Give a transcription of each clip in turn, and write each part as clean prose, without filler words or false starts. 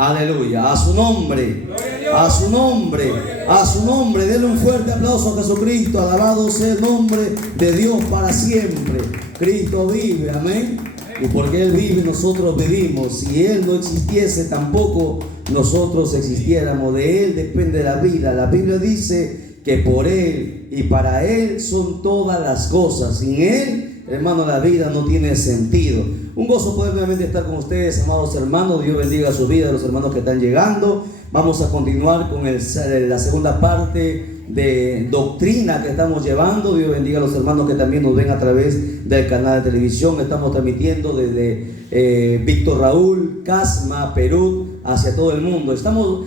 Aleluya. A su nombre. A su nombre. A su nombre. Denle un fuerte aplauso a Jesucristo. Alabado sea el nombre de Dios para siempre. Cristo vive. Amén. Y porque Él vive, nosotros vivimos. Si Él no existiese, tampoco nosotros existiéramos. De Él depende la vida. La Biblia dice que por Él y para Él son todas las cosas. Sin Él, hermano, la vida no tiene sentido. Un gozo poder nuevamente estar con ustedes, amados hermanos. Dios bendiga su vida, los hermanos que están llegando. Vamos a continuar con la segunda parte de doctrina que estamos llevando. Dios bendiga a los hermanos que también nos ven a través del canal de televisión. Estamos transmitiendo desde Víctor Raúl, Casma, Perú, hacia todo el mundo. Estamos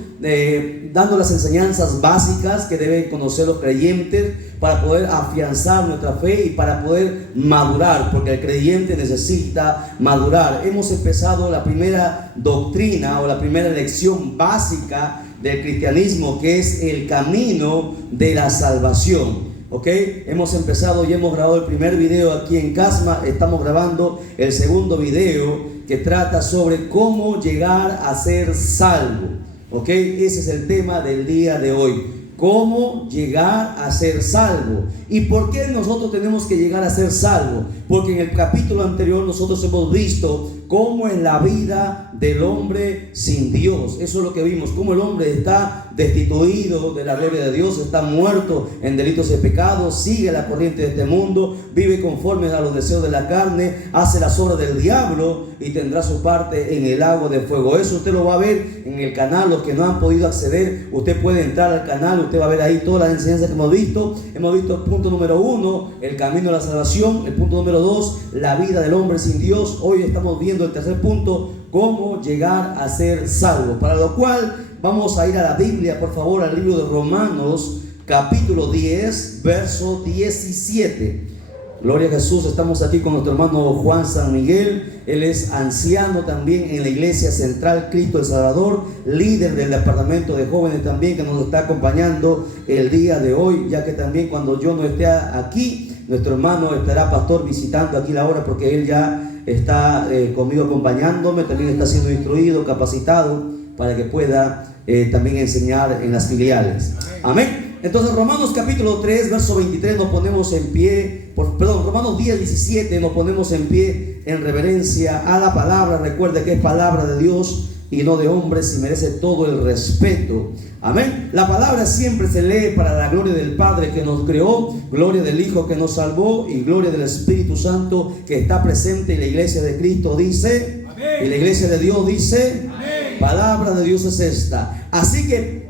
dando las enseñanzas básicas que deben conocer los creyentes para poder afianzar nuestra fe y para poder madurar, porque el creyente necesita madurar. Hemos empezado la primera doctrina o la primera lección básica del cristianismo, que es el camino de la salvación. ¿Ok? Hemos empezado y hemos grabado el primer video aquí en Casma. Estamos grabando el segundo video que trata sobre cómo llegar a ser salvo. ¿Ok? Ese es el tema del día de hoy. ¿Cómo llegar a ser salvo? ¿Y por qué nosotros tenemos que llegar a ser salvo? Porque en el capítulo anterior nosotros hemos visto cómo es la vida del hombre sin Dios. Eso es lo que vimos, cómo el hombre está destituido de la gloria de Dios, está muerto en delitos y pecados, sigue la corriente de este mundo, vive conforme a los deseos de la carne, hace las obras del diablo y tendrá su parte en el lago de fuego. Eso usted lo va a ver en el canal. Los que no han podido acceder, usted puede entrar al canal, usted va a ver ahí todas las enseñanzas que hemos visto. Hemos visto el punto número 1, el camino a la salvación. El punto número 2, la vida del hombre sin Dios. Hoy estamos viendo el tercer punto, cómo llegar a ser salvo. Para lo cual vamos a ir a la Biblia, por favor, al libro de Romanos, capítulo 10, verso 17. Gloria a Jesús. Estamos aquí con nuestro hermano Juan San Miguel. Él es anciano también en la iglesia central Cristo el Salvador, líder del departamento de jóvenes también, que nos está acompañando el día de hoy, ya que también cuando yo no esté aquí, nuestro hermano estará pastor visitando aquí la hora, porque él ya está conmigo acompañándome, también está siendo instruido, capacitado para que pueda también enseñar en las filiales. Amén. Entonces Romanos capítulo 3, verso 23 nos ponemos en pie, Romanos 10, 17 nos ponemos en pie en reverencia a la palabra. Recuerde que es palabra de Dios y no de hombres, y merece todo el respeto. Amén. La palabra siempre se lee para la gloria del Padre que nos creó, gloria del Hijo que nos salvó y gloria del Espíritu Santo que está presente. Y la iglesia de Cristo dice, amén. Y la iglesia de Dios dice, amén. Palabra de Dios es esta. Así que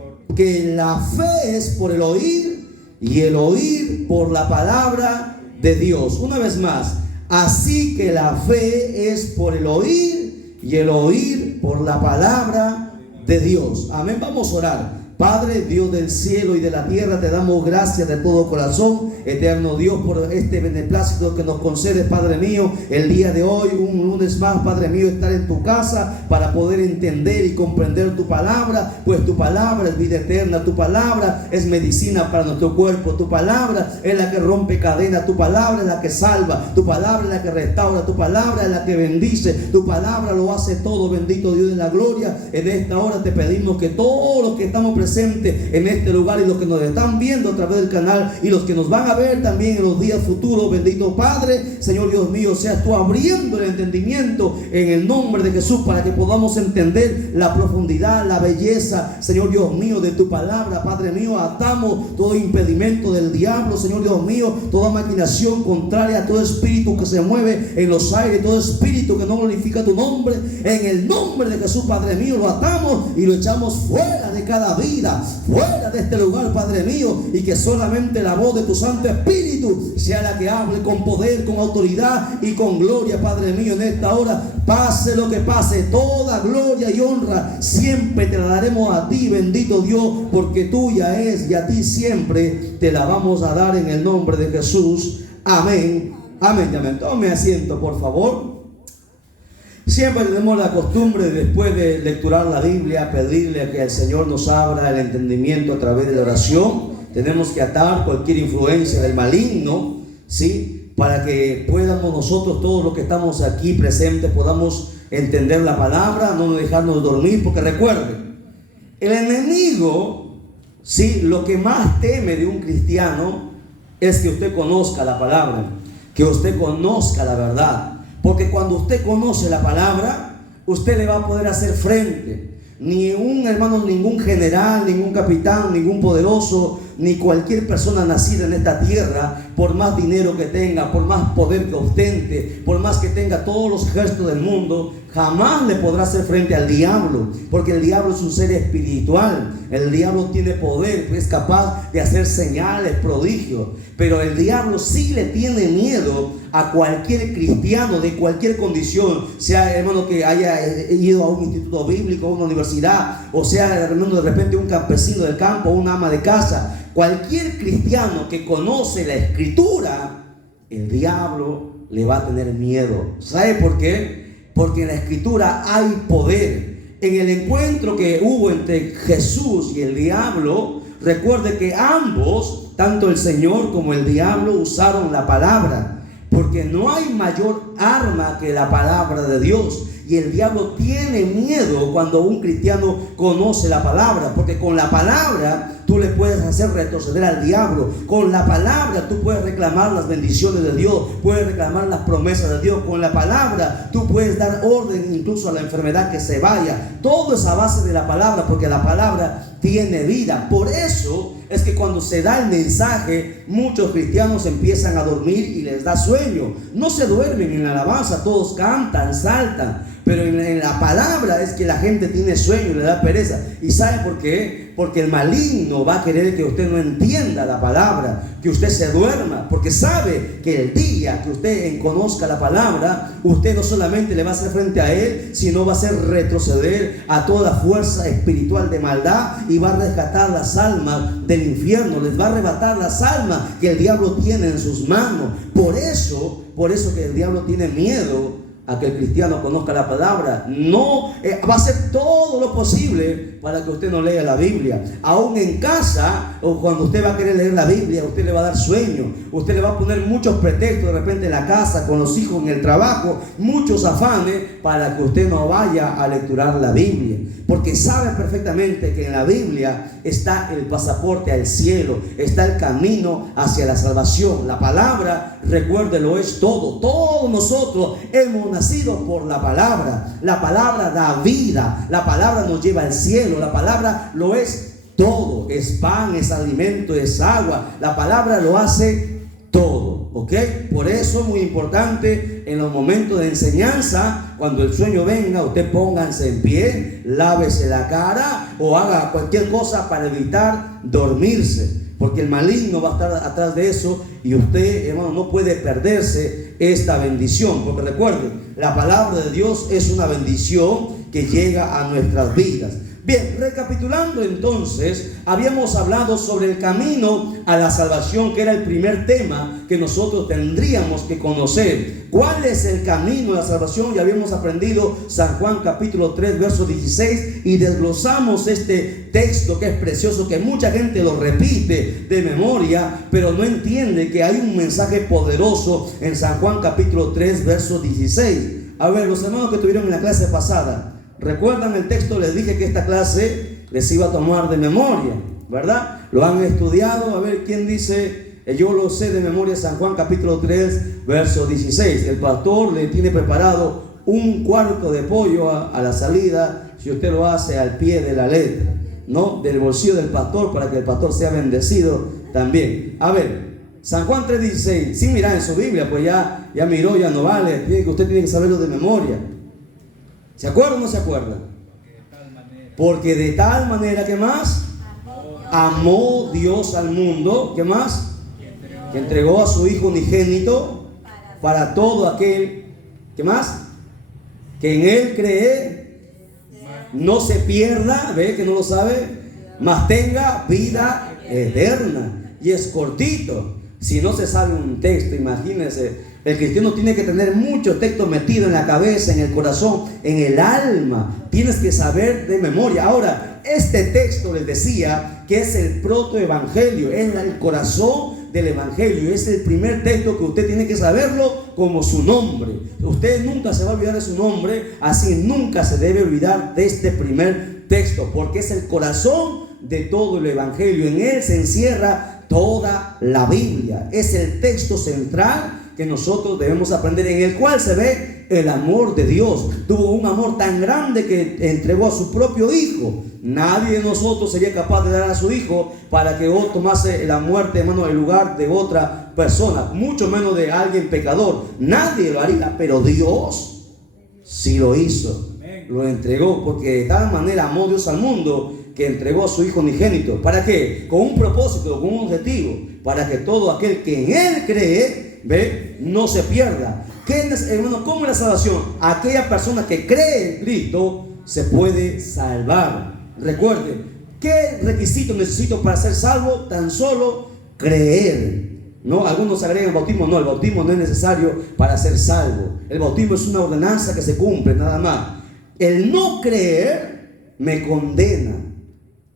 la fe es por el oír y el oír por la palabra de Dios. Una vez más, así que la fe es por el oír y el oír por la palabra de Dios. Amén. Vamos a orar. Padre, Dios del cielo y de la tierra, te damos gracias de todo corazón, eterno Dios, por este beneplácito que nos concedes, Padre mío, el día de hoy, un lunes más, Padre mío, estar en tu casa para poder entender y comprender tu palabra, pues tu palabra es vida eterna, tu palabra es medicina para nuestro cuerpo, tu palabra es la que rompe cadenas, tu palabra es la que salva, tu palabra es la que restaura, tu palabra es la que bendice, tu palabra lo hace todo. Bendito Dios de la gloria, en esta hora te pedimos que todos los que estamos presentes en este lugar y los que nos están viendo a través del canal y los que nos van a ver también en los días futuros, bendito Padre, Señor Dios mío, seas tú abriendo el entendimiento en el nombre de Jesús para que podamos entender la profundidad, la belleza, Señor Dios mío, de tu palabra. Padre mío, atamos todo impedimento del diablo, Señor Dios mío, toda maquinación contraria a todo espíritu que se mueve en los aires, todo espíritu que no glorifica tu nombre, en el nombre de Jesús, Padre mío, lo atamos y lo echamos fuera de cada vida, fuera de este lugar, Padre mío, y que solamente la voz de tu Santo Espíritu sea la que hable con poder, con autoridad y con gloria, Padre mío, en esta hora. Pase lo que pase, toda gloria y honra siempre te la daremos a ti, bendito Dios, porque tuya es y a ti siempre te la vamos a dar en el nombre de Jesús. Amén, amén, amén. Tome asiento, por favor. Siempre tenemos la costumbre, después de lecturar la Biblia, pedirle que el Señor nos abra el entendimiento a través de la oración. Tenemos que atar cualquier influencia del maligno, ¿sí? Para que podamos nosotros, todos los que estamos aquí presentes, podamos entender la palabra, no dejarnos dormir, porque recuerden, el enemigo, sí, lo que más teme de un cristiano es que usted conozca la palabra, que usted conozca la verdad, porque cuando usted conoce la palabra, usted le va a poder hacer frente. Ni un hermano, ningún general, ningún capitán, ningún poderoso, ni cualquier persona nacida en esta tierra, por más dinero que tenga, por más poder que ostente, por más que tenga todos los ejércitos del mundo, jamás le podrá hacer frente al diablo, porque el diablo es un ser espiritual. El diablo tiene poder, es capaz de hacer señales, prodigios, pero el diablo sí le tiene miedo a cualquier cristiano de cualquier condición, sea hermano que haya ido a un instituto bíblico, a una universidad, o sea hermano de repente un campesino del campo, una ama de casa. Cualquier cristiano que conoce la escritura, el diablo le va a tener miedo. ¿Sabe por qué? Porque en la escritura hay poder. En el encuentro que hubo entre Jesús y el diablo, recuerde que ambos, tanto el Señor como el diablo, usaron la palabra, porque no hay mayor arma que la palabra de Dios. Y el diablo tiene miedo cuando un cristiano conoce la palabra, porque con la palabra tú le puedes hacer retroceder al diablo. Con la palabra tú puedes reclamar las bendiciones de Dios, puedes reclamar las promesas de Dios. Con la palabra tú puedes dar orden incluso a la enfermedad que se vaya. Todo es a base de la palabra, porque la palabra tiene vida. Por eso es que cuando se da el mensaje, muchos cristianos empiezan a dormir y les da sueño. No se duermen en la alabanza, todos cantan, saltan, pero en la palabra es que la gente tiene sueño y le da pereza. ¿Y sabe por qué? Porque el maligno va a querer que usted no entienda la palabra, que usted se duerma, porque sabe que el día que usted conozca la palabra, usted no solamente le va a hacer frente a él, sino va a hacer retroceder a toda fuerza espiritual de maldad y va a rescatar las almas del infierno, les va a arrebatar las almas que el diablo tiene en sus manos. Por eso que el diablo tiene miedo a que el cristiano conozca la palabra. No va a hacer todo lo posible para que usted no lea la Biblia. Aún en casa, o cuando usted va a querer leer la Biblia, usted le va a dar sueño, usted le va a poner muchos pretextos de repente en la casa, con los hijos, en el trabajo, muchos afanes para que usted no vaya a lecturar la Biblia, porque sabe perfectamente que en la Biblia está el pasaporte al cielo, está el camino hacia la salvación. La palabra, recuérdelo, es todo. Todos nosotros hemos nacido por la palabra. La palabra da vida, la palabra nos lleva al cielo, la palabra lo es todo. Es pan, es alimento, es agua. La palabra lo hace todo, ¿ok? Por eso es muy importante en los momentos de enseñanza, cuando el sueño venga, usted pónganse en pie, lávese la cara o haga cualquier cosa para evitar dormirse, porque el maligno va a estar atrás de eso y usted, hermano, no puede perderse esta bendición, porque recuerden, la palabra de Dios es una bendición que llega a nuestras vidas. Bien, recapitulando entonces, habíamos hablado sobre el camino a la salvación, que era el primer tema que nosotros tendríamos que conocer. ¿Cuál es el camino a la salvación? Ya habíamos aprendido San Juan capítulo 3, verso 16, y desglosamos este texto que es precioso, que mucha gente lo repite de memoria, pero no entiende que hay un mensaje poderoso en San Juan capítulo 3, verso 16. A ver, los hermanos que estuvieron en la clase pasada, ¿recuerdan el texto? Les dije que esta clase les iba a tomar de memoria, ¿verdad? Lo han estudiado. A ver, ¿quién dice? Yo lo sé de memoria. San Juan capítulo 3, verso 16. El pastor le tiene preparado un cuarto de pollo a la salida, si usted lo hace al pie de la letra, ¿no? Del bolsillo del pastor, para que el pastor sea bendecido también. A ver, San Juan 3:16. Sí, mira en su Biblia, pues ya miró, ya no vale. Usted tiene que saberlo de memoria. ¿Se acuerdan o no se acuerdan? Porque de tal manera, ¿qué más? Amó Dios al mundo, ¿qué más? Que entregó a su Hijo unigénito para todo aquel, ¿qué más? Que en Él cree, no se pierda, ¿ve que no lo sabe? Mas tenga vida eterna. Y es cortito. Si no se sabe un texto, imagínense. El cristiano tiene que tener mucho texto metido en la cabeza, en el corazón, en el alma. Tienes que saber de memoria. Ahora, este texto les decía que es el protoevangelio, es el corazón del Evangelio. Es el primer texto que usted tiene que saberlo como su nombre. Usted nunca se va a olvidar de su nombre, así nunca se debe olvidar de este primer texto, porque es el corazón de todo el Evangelio. En él se encierra toda la Biblia. Es el texto central que nosotros debemos aprender, en el cual se ve el amor de Dios. Tuvo un amor tan grande que entregó a su propio Hijo. Nadie de nosotros sería capaz de dar a su Hijo para que tomase la muerte, hermano, en lugar de otra persona, mucho menos de alguien pecador. Nadie lo haría, pero Dios sí lo hizo. Lo entregó, porque de tal manera amó Dios al mundo que entregó a su Hijo unigénito. ¿Para qué? Con un propósito, con un objetivo, para que todo aquel que en él cree, no se pierda. Hermano, ¿cómo es la salvación? Aquella persona que cree en Cristo se puede salvar. Recuerden, ¿qué requisito necesito para ser salvo? Tan solo creer. ¿No? Algunos agregan el bautismo. No, el bautismo no es necesario para ser salvo. El bautismo es una ordenanza que se cumple, nada más. El no creer me condena.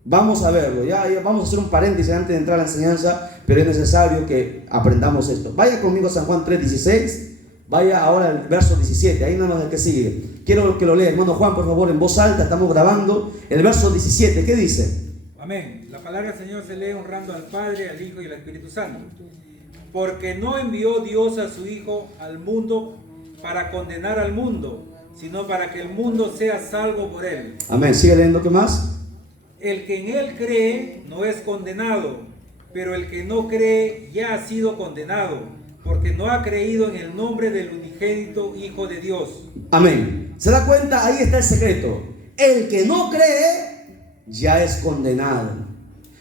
Vamos a verlo, ya vamos a hacer un paréntesis antes de entrar a la enseñanza, pero es necesario que aprendamos esto. Vaya conmigo a San Juan 3:16, vaya ahora al verso 17, ahí nada más el que sigue. Quiero que lo lea, hermano Juan, por favor, en voz alta, estamos grabando. El verso 17, ¿qué dice? Amén. La palabra del Señor se lee honrando al Padre, al Hijo y al Espíritu Santo. Porque no envió Dios a su Hijo al mundo para condenar al mundo, sino para que el mundo sea salvo por él. Amén. Sigue leyendo, ¿qué más? El que en él cree no es condenado, pero el que no cree ya ha sido condenado, porque no ha creído en el nombre del unigénito Hijo de Dios. Amén. ¿Se da cuenta? Ahí está el secreto. El que no cree ya es condenado.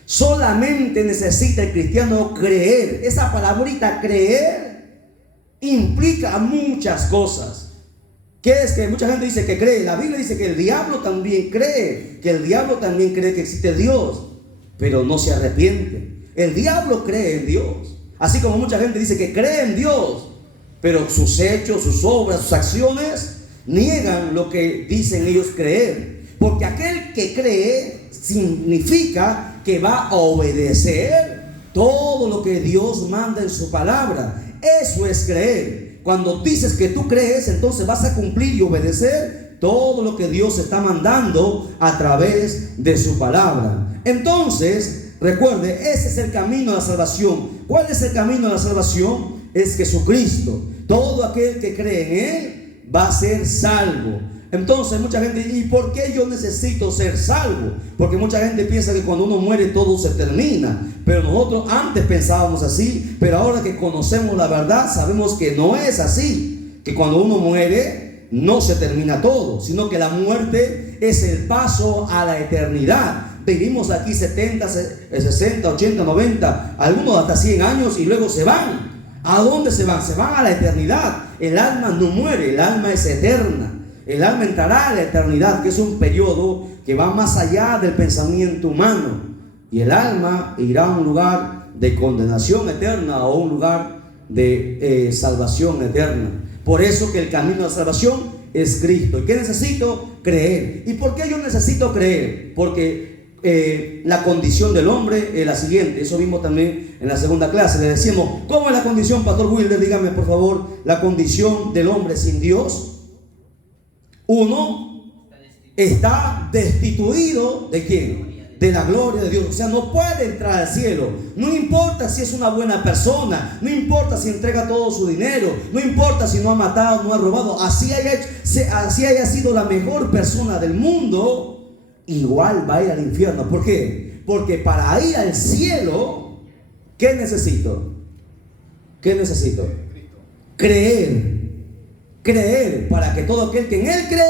Solamente necesita el cristiano creer. Esa palabrita creer implica muchas cosas. ¿Qué es? Que mucha gente dice que cree. La Biblia dice que el diablo también cree. Que el diablo también cree que existe Dios, pero no se arrepiente. El diablo cree en Dios. Así como mucha gente dice que cree en Dios, pero sus hechos, sus obras, sus acciones niegan lo que dicen ellos creer. Porque aquel que cree significa que va a obedecer todo lo que Dios manda en su palabra. Eso es creer. Cuando dices que tú crees, entonces vas a cumplir y obedecer todo lo que Dios está mandando a través de su palabra. Entonces, recuerde, ese es el camino a la salvación. ¿Cuál es el camino a la salvación? Es Jesucristo. Todo aquel que cree en Él va a ser salvo. Entonces mucha gente dice, ¿y por qué yo necesito ser salvo? Porque mucha gente piensa que cuando uno muere todo se termina. Pero nosotros antes pensábamos así, pero ahora que conocemos la verdad sabemos que no es así. Que cuando uno muere no se termina todo, sino que la muerte es el paso a la eternidad. Vivimos aquí 70, 60, 80, 90, algunos hasta 100 años y luego se van. ¿A dónde se van? Se van a la eternidad. El alma no muere, el alma es eterna. El alma entrará a la eternidad, que es un periodo que va más allá del pensamiento humano. Y el alma irá a un lugar de condenación eterna o un lugar de salvación eterna. Por eso que el camino de la salvación es Cristo. ¿Y qué necesito? Creer. ¿Y por qué yo necesito creer? Porque la condición del hombre es la siguiente. Eso vimos también en la segunda clase. Le decimos, ¿cómo es la condición, Pastor Wilder? Dígame por favor, la condición del hombre sin Dios. Uno está destituido ¿de quién? De la gloria de Dios. O sea, no puede entrar al cielo. No importa si es una buena persona, no importa si entrega todo su dinero, no importa si no ha matado, no ha robado, así haya sido la mejor persona del mundo, igual va a ir al infierno. ¿Por qué? Porque para ir al cielo, ¿qué necesito? ¿Qué necesito? Creer. Creer, para que todo aquel que en Él cree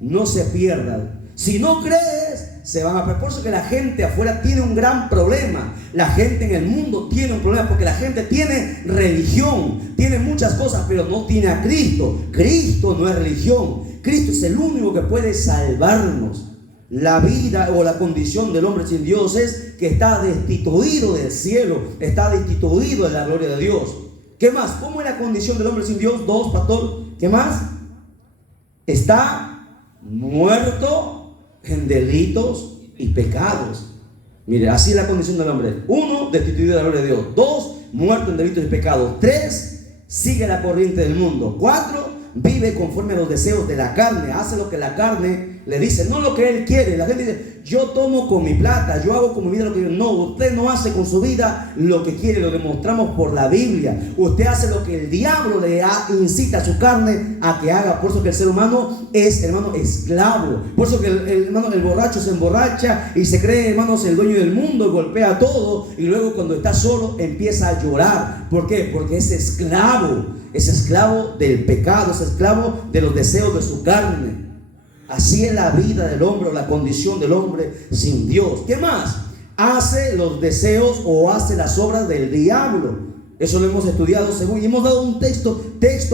no se pierda. Si no crees, se van a perder. Por eso que la gente afuera tiene un gran problema. La gente en el mundo tiene un problema, porque la gente tiene religión, tiene muchas cosas, pero no tiene a Cristo. Cristo no es religión. Cristo es el único que puede salvarnos. La vida o la condición del hombre sin Dios es que está destituido del cielo, está destituido de la gloria de Dios. ¿Qué más? ¿Cómo es la condición del hombre sin Dios? 2, pastor. ¿Qué más? Está muerto en delitos y pecados. Mire, así es la condición del hombre. 1, destituido de la gloria de Dios. 2, muerto en delitos y pecados. 3, sigue la corriente del mundo. 4, vive conforme a los deseos de la carne. Hace lo que la carne le dice, no lo que él quiere. La gente dice, yo tomo con mi plata, yo hago con mi vida lo que yo. No, usted no hace con su vida lo que quiere. Lo demostramos por la Biblia. Usted hace lo que el diablo le incita a su carne a que haga. Por eso que el ser humano es, hermano, esclavo. Por eso que el borracho se emborracha y se cree, hermanos, el dueño del mundo, golpea todo, y luego cuando está solo empieza a llorar. ¿Por qué? Porque es esclavo del pecado, es esclavo de los deseos de su carne. Así es la vida del hombre, o la condición del hombre sin Dios. ¿Qué más? Hace los deseos o hace las obras del diablo. Eso lo hemos estudiado según, y hemos dado un texto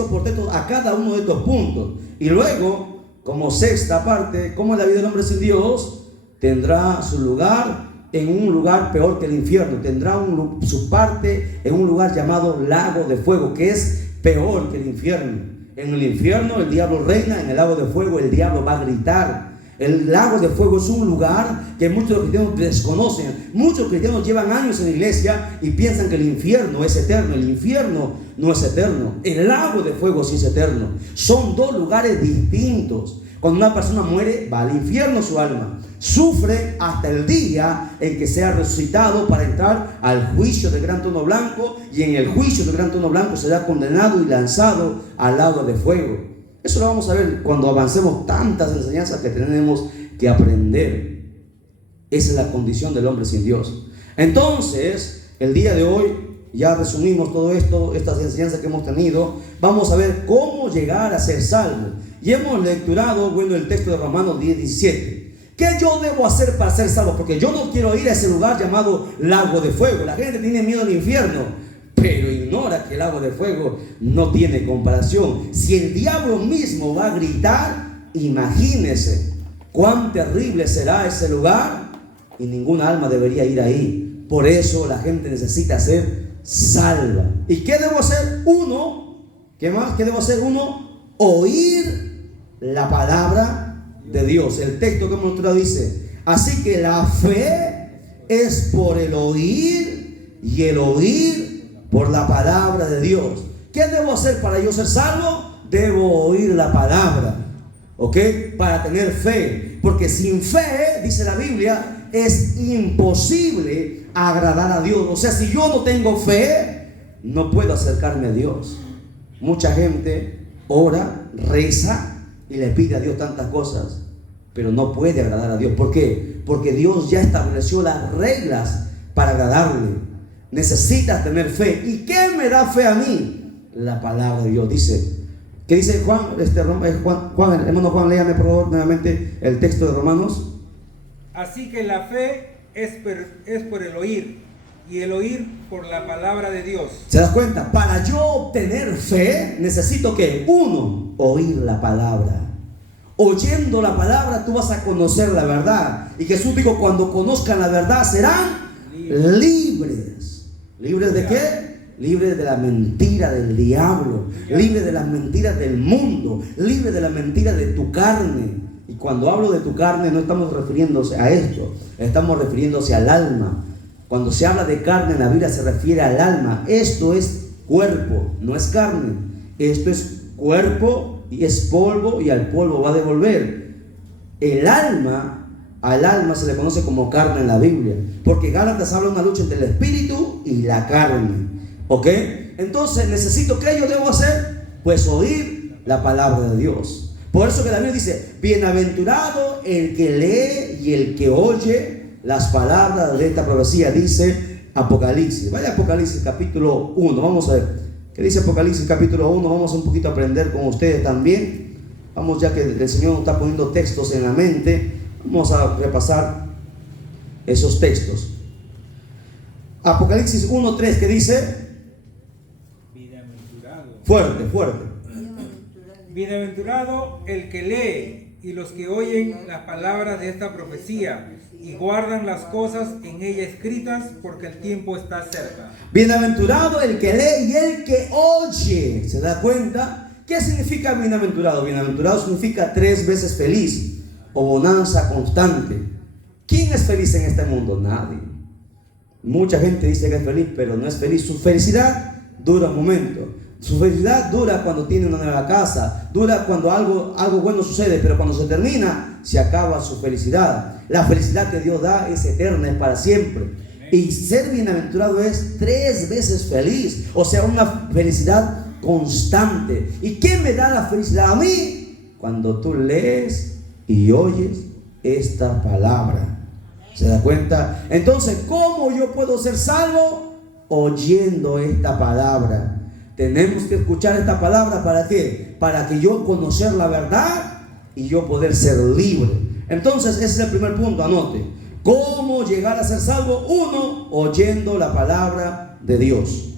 por texto a cada uno de estos puntos. Y luego, como sexta parte, ¿cómo es la vida del hombre sin Dios? Tendrá su lugar en un lugar peor que el infierno. Tendrá su parte en un lugar llamado lago de fuego, que es peor que el infierno. En el infierno el diablo reina, en el lago de fuego el diablo va a gritar. El lago de fuego es un lugar que muchos cristianos desconocen. Muchos cristianos llevan años en la iglesia y piensan que el infierno es eterno. El infierno no es eterno. El lago de fuego sí es eterno. Son dos lugares distintos. Cuando una persona muere, va al infierno su alma. Sufre hasta el día en que sea resucitado para entrar al juicio del gran trono blanco, y en el juicio del gran trono blanco será condenado y lanzado al lago de fuego. Eso lo vamos a ver cuando avancemos tantas enseñanzas que tenemos que aprender. Esa es la condición del hombre sin Dios. Entonces, el día de hoy ya resumimos todo esto, estas enseñanzas que hemos tenido. Vamos a ver cómo llegar a ser salvo. Y hemos lecturado, bueno, el texto de Romanos 10:17. ¿Qué yo debo hacer para ser salvo? Porque yo no quiero ir a ese lugar llamado lago de fuego. La gente tiene miedo al infierno, pero ignora que el lago de fuego no tiene comparación. Si el diablo mismo va a gritar, imagínese cuán terrible será ese lugar, y ninguna alma debería ir ahí. Por eso la gente necesita ser salva. ¿Y qué debo hacer? ¿Qué más? ¿Qué debo hacer? Oír la palabra de Dios. El texto que hemos mostrado dice: así que la fe es por el oír, y el oír por la palabra de Dios. ¿Qué debo hacer para yo ser salvo? Debo oír la palabra, ¿ok? Para tener fe, porque sin fe, dice la Biblia, es imposible agradar a Dios. O sea, si yo no tengo fe, no puedo acercarme a Dios. Mucha gente ora, reza y le pide a Dios tantas cosas, pero no puede agradar a Dios. ¿Por qué? Porque Dios ya estableció las reglas para agradarle. Necesitas tener fe. ¿Y qué me da fe a mí? La palabra de Dios. ¿Qué dice Juan? Hermano Juan, léame por favor nuevamente el texto de Romanos. Así que la fe es por el oír, y el oír por la palabra de Dios. ¿Se das cuenta? Para yo obtener fe, necesito que, oír la palabra. Oyendo la palabra, tú vas a conocer la verdad. Y Jesús dijo: cuando conozcan la verdad, serán libres. ¿Libres de qué? Libres de la mentira del diablo, libres de las mentiras del mundo, libres de la mentira de tu carne. Y cuando hablo de tu carne, no estamos refiriéndose a esto, estamos refiriéndose al alma. Cuando se habla de carne en la Biblia, se refiere al alma. Esto es cuerpo, no es carne. Esto es cuerpo y es polvo, y al polvo va a devolver. El alma, al alma se le conoce como carne en la Biblia, porque Gálatas habla de una lucha entre el espíritu y la carne, ¿ok? Entonces necesito, ¿qué yo debo hacer? Pues oír la palabra de Dios. Por eso que la Biblia dice: bienaventurado el que lee y el que oye las palabras de esta profecía, dice Apocalipsis. Vaya a Apocalipsis capítulo 1, vamos a ver qué dice Apocalipsis capítulo 1. Vamos a un poquito a aprender con ustedes también. Vamos, ya que el Señor nos está poniendo textos en la mente, vamos a repasar esos textos. Apocalipsis 1:3, que dice: bienaventurado. Fuerte. Bienaventurado el que lee y los que oyen las palabras de esta profecía y guardan las cosas en ella escritas, porque el tiempo está cerca. Bienaventurado el que lee y el que oye. ¿Se da cuenta? ¿Qué significa bienaventurado? Bienaventurado significa 3 veces feliz o bonanza constante. ¿Quién es feliz en este mundo? Nadie. Mucha gente dice que es feliz, pero no es feliz. Su felicidad dura un momento. Su felicidad dura cuando tiene una nueva casa, dura cuando algo bueno sucede, pero cuando se termina, se acaba su felicidad. La felicidad que Dios da es eterna, es para siempre. Y ser bienaventurado es 3 veces feliz, o sea, una felicidad constante. ¿Y qué me da la felicidad a mí? Cuando tú lees y oyes esta palabra. ¿Se da cuenta? Entonces, ¿cómo yo puedo ser salvo? Oyendo esta palabra. Tenemos que escuchar esta palabra, ¿para qué? Para que yo conocer la verdad y yo poder ser libre. Entonces, ese es el primer punto, anote. ¿Cómo llegar a ser salvo? 1, oyendo la palabra de Dios.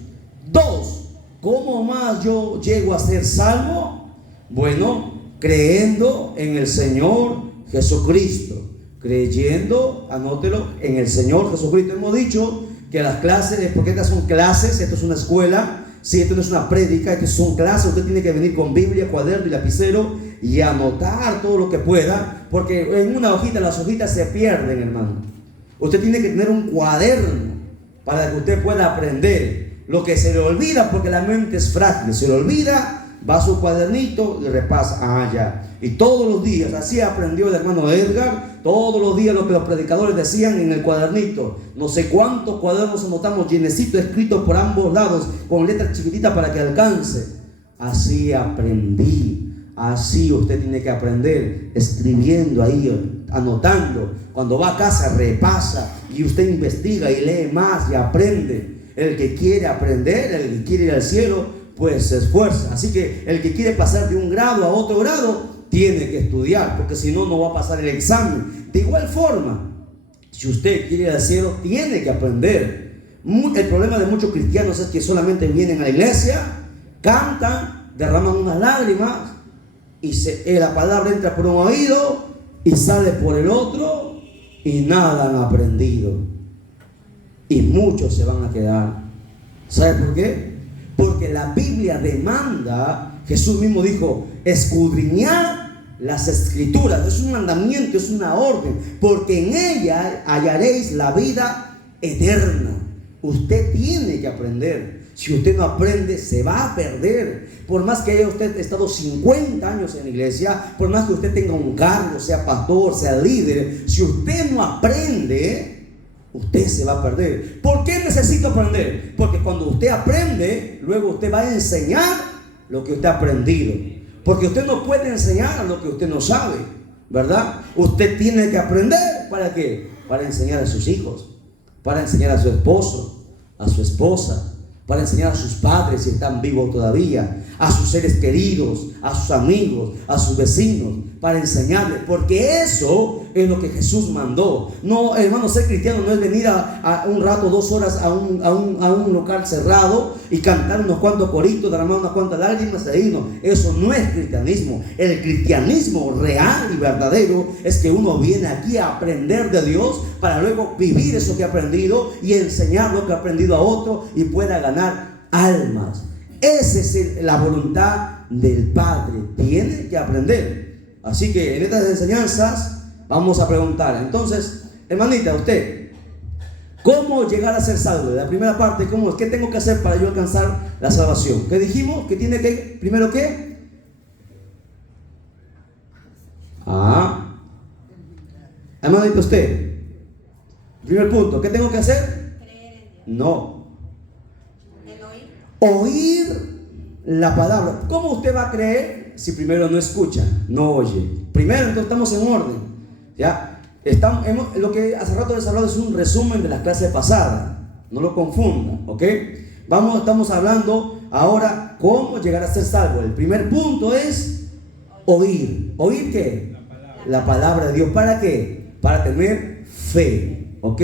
2, ¿cómo más yo llego a ser salvo? Bueno, creyendo en el Señor Jesucristo. Creyendo, anótelo, en el Señor Jesucristo. Hemos dicho que las clases, porque estas son clases, esto es una escuela. Si esto no es una prédica, esto son clases, usted tiene que venir con Biblia, cuaderno y lapicero y anotar todo lo que pueda, porque en una hojita las hojitas se pierden, hermano. Usted tiene que tener un cuaderno para que usted pueda aprender. Lo que se le olvida, porque la mente es frágil, se le olvida, va a su cuadernito y repasa, ya. Y todos los días, así aprendió el hermano Edgar, todos los días lo que los predicadores decían en el cuadernito. No sé cuántos cuadernos anotamos, llenecitos, escritos por ambos lados, con letras chiquititas para que alcance. Así aprendí, así usted tiene que aprender, escribiendo ahí, anotando. Cuando va a casa repasa y usted investiga y lee más y aprende. El que quiere aprender, el que quiere ir al cielo, pues se esfuerza. Así que el que quiere pasar de un grado a otro grado, tiene que estudiar, porque si no, no va a pasar el examen. De igual forma, si usted quiere ir al cielo, tiene que aprender. El problema de muchos cristianos es que solamente vienen a la iglesia, cantan, derraman unas lágrimas y la palabra entra por un oído y sale por el otro y nada han aprendido. Y muchos se van a quedar. ¿Sabe por qué? Porque la Biblia demanda, Jesús mismo dijo, escudriñad las escrituras. Es un mandamiento, es una orden, porque en ella hallaréis la vida eterna. Usted tiene que aprender. Si usted no aprende, se va a perder. Por más que haya usted estado 50 años en la iglesia, por más que usted tenga un cargo, sea pastor, sea líder, si usted no aprende, usted se va a perder. ¿Por qué necesito aprender? Porque cuando usted aprende, luego usted va a enseñar lo que usted ha aprendido. Porque usted no puede enseñar lo que usted no sabe, ¿verdad? Usted tiene que aprender. ¿Para qué? Para enseñar a sus hijos, para enseñar a su esposo, a su esposa, para enseñar a sus padres si están vivos todavía, a sus seres queridos, a sus amigos, a sus vecinos, para enseñarles, porque eso es lo que Jesús mandó. No, hermano, ser cristiano no es venir a un rato, 2 horas a un local cerrado y cantar unos cuantos coritos, derramar unas cuantas lágrimas e irnos. Eso no es cristianismo. El cristianismo real y verdadero es que uno viene aquí a aprender de Dios para luego vivir eso que ha aprendido y enseñar lo que ha aprendido a otro y pueda ganar almas. Esa es la voluntad del Padre. Tiene que aprender. Así que en estas enseñanzas vamos a preguntar. Entonces, hermanita, usted, ¿cómo llegar a ser salvo? La primera parte, ¿cómo es? ¿Qué tengo que hacer para yo alcanzar la salvación? ¿Qué dijimos? ¿Que tiene que, primero qué? Hermanita, usted, primer punto, ¿qué tengo que hacer? Creer en Dios. No. El oír. Oír la palabra. ¿Cómo usted va a creer si primero no escucha, no oye? Primero, entonces estamos en orden. ¿Ya? Lo que hace rato les hablado es un resumen de las clases pasadas. No lo confundan, ¿ok? Estamos hablando ahora cómo llegar a ser salvo. El primer punto es oír. ¿Oír qué? La palabra de Dios. ¿Para qué? Para tener fe, ¿ok?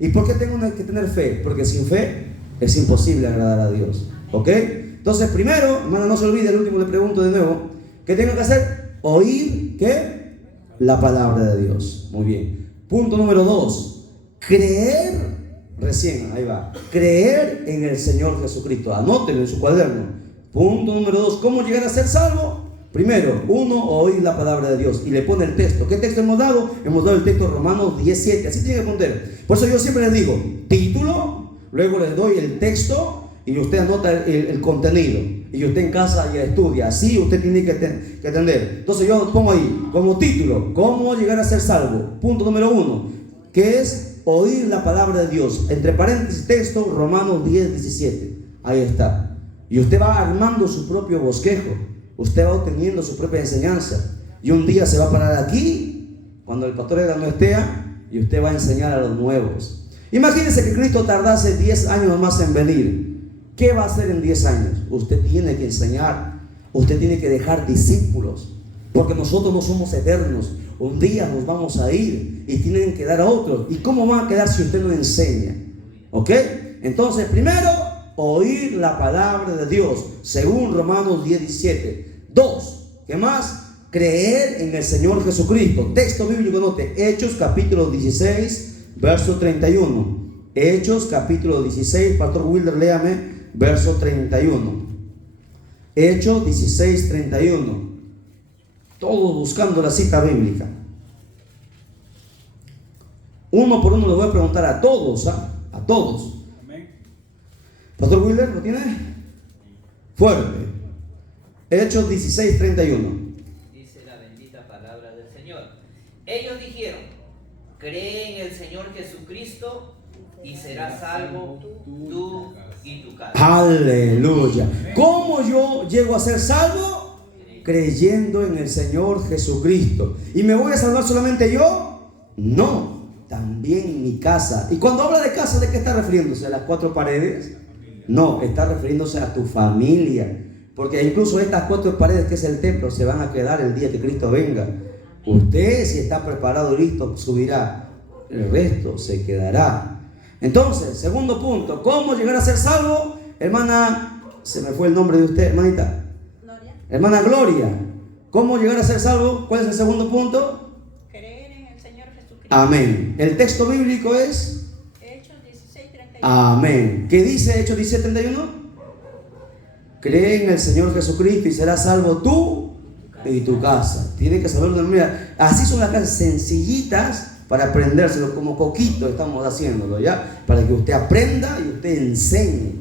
¿Y por qué tengo que tener fe? Porque sin fe es imposible agradar a Dios, ¿ok? Entonces, primero, hermano, no se olvide, el último le pregunto de nuevo, ¿qué tengo que hacer? Oír, ¿qué? La palabra de Dios. Muy bien. Punto número 2, creer, recién, ahí va, creer en el Señor Jesucristo. Anótelo en su cuaderno. Punto número 2, ¿cómo llegar a ser salvo? Primero, uno, oír la palabra de Dios. Y le pone el texto. ¿Qué texto hemos dado? Hemos dado el texto Romanos 17. Así tiene que poner. Por eso yo siempre les digo, título, luego les doy el texto y usted anota el contenido. Y usted en casa ya estudia. Así usted tiene que entender. Entonces yo pongo ahí como título, ¿cómo llegar a ser salvo? Punto número 1, que es oír la palabra de Dios. Entre paréntesis, texto Romanos 10:17. Ahí está. Y usted va armando su propio bosquejo. Usted va obteniendo su propia enseñanza. Y un día se va a parar aquí, cuando el pastor Edgar no esté, y usted va a enseñar a los nuevos. Imagínense que Cristo tardase 10 años más en venir. ¿Qué va a hacer en 10 años? Usted tiene que enseñar. Usted tiene que dejar discípulos. Porque nosotros no somos eternos. Un día nos vamos a ir y tienen que dar a otros. ¿Y cómo van a quedar si usted no enseña? ¿Ok? Entonces, primero, oír la palabra de Dios, según Romanos 10:17. 2, ¿qué más? Creer en el Señor Jesucristo. Texto bíblico, note, Hechos capítulo 16, verso 31. Hechos capítulo 16, Pastor Wilder, léame, verso 31. Hechos 16, 31. Todos buscando la cita bíblica. Uno por uno le voy a preguntar a todos, a todos. Amén. Pastor Wilder, ¿lo tiene? Fuerte. Hechos 16, 31. Dice la bendita palabra del Señor. Ellos dijeron: cree en el Señor Jesucristo y serás salvo tú y tu casa. Aleluya. ¿Cómo yo llego a ser salvo? Creyendo en el Señor Jesucristo. ¿Y me voy a salvar solamente yo? No, también mi casa. Y cuando habla de casa, ¿de qué está refiriéndose? ¿A las 4 paredes? No, está refiriéndose a tu familia. Porque incluso estas 4 paredes, que es el templo, se van a quedar el día que Cristo venga. Usted, si está preparado y listo, subirá. El resto se quedará. Entonces, segundo punto, ¿cómo llegar a ser salvo? Hermana, se me fue el nombre de usted, hermanita. Gloria. Hermana Gloria, ¿cómo llegar a ser salvo? ¿Cuál es el segundo punto? Creer en el Señor Jesucristo. Amén. El texto bíblico es Hechos 16:31. amén. ¿Qué dice Hechos 16:31? Cree en el Señor Jesucristo y serás salvo tú y tu casa. Tiene que saberlo de memoria. Así son las casas sencillitas para aprendérselo, como Coquito estamos haciéndolo, ¿ya? Para que usted aprenda y usted enseñe.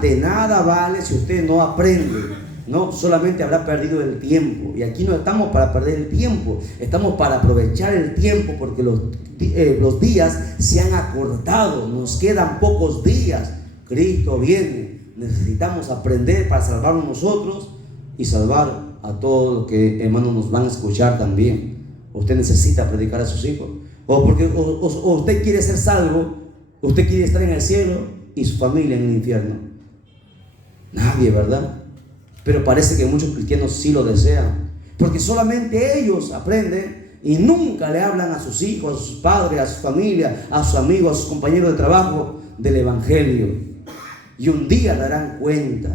De nada vale si usted no aprende, ¿no? Solamente habrá perdido el tiempo. Y aquí no estamos para perder el tiempo, estamos para aprovechar el tiempo, porque los días se han acortado, nos quedan pocos días. Cristo viene. Necesitamos aprender para salvarnos nosotros y salvar a todos los que, hermanos, nos van a escuchar también. Usted necesita predicar a sus hijos, o porque o usted quiere ser salvo, usted quiere estar en el cielo y su familia en el infierno. Nadie, ¿verdad? Pero parece que muchos cristianos sí lo desean, porque solamente ellos aprenden y nunca le hablan a sus hijos, a sus padres, a su familia, a sus amigos, a sus compañeros de trabajo del evangelio. Y un día darán cuenta.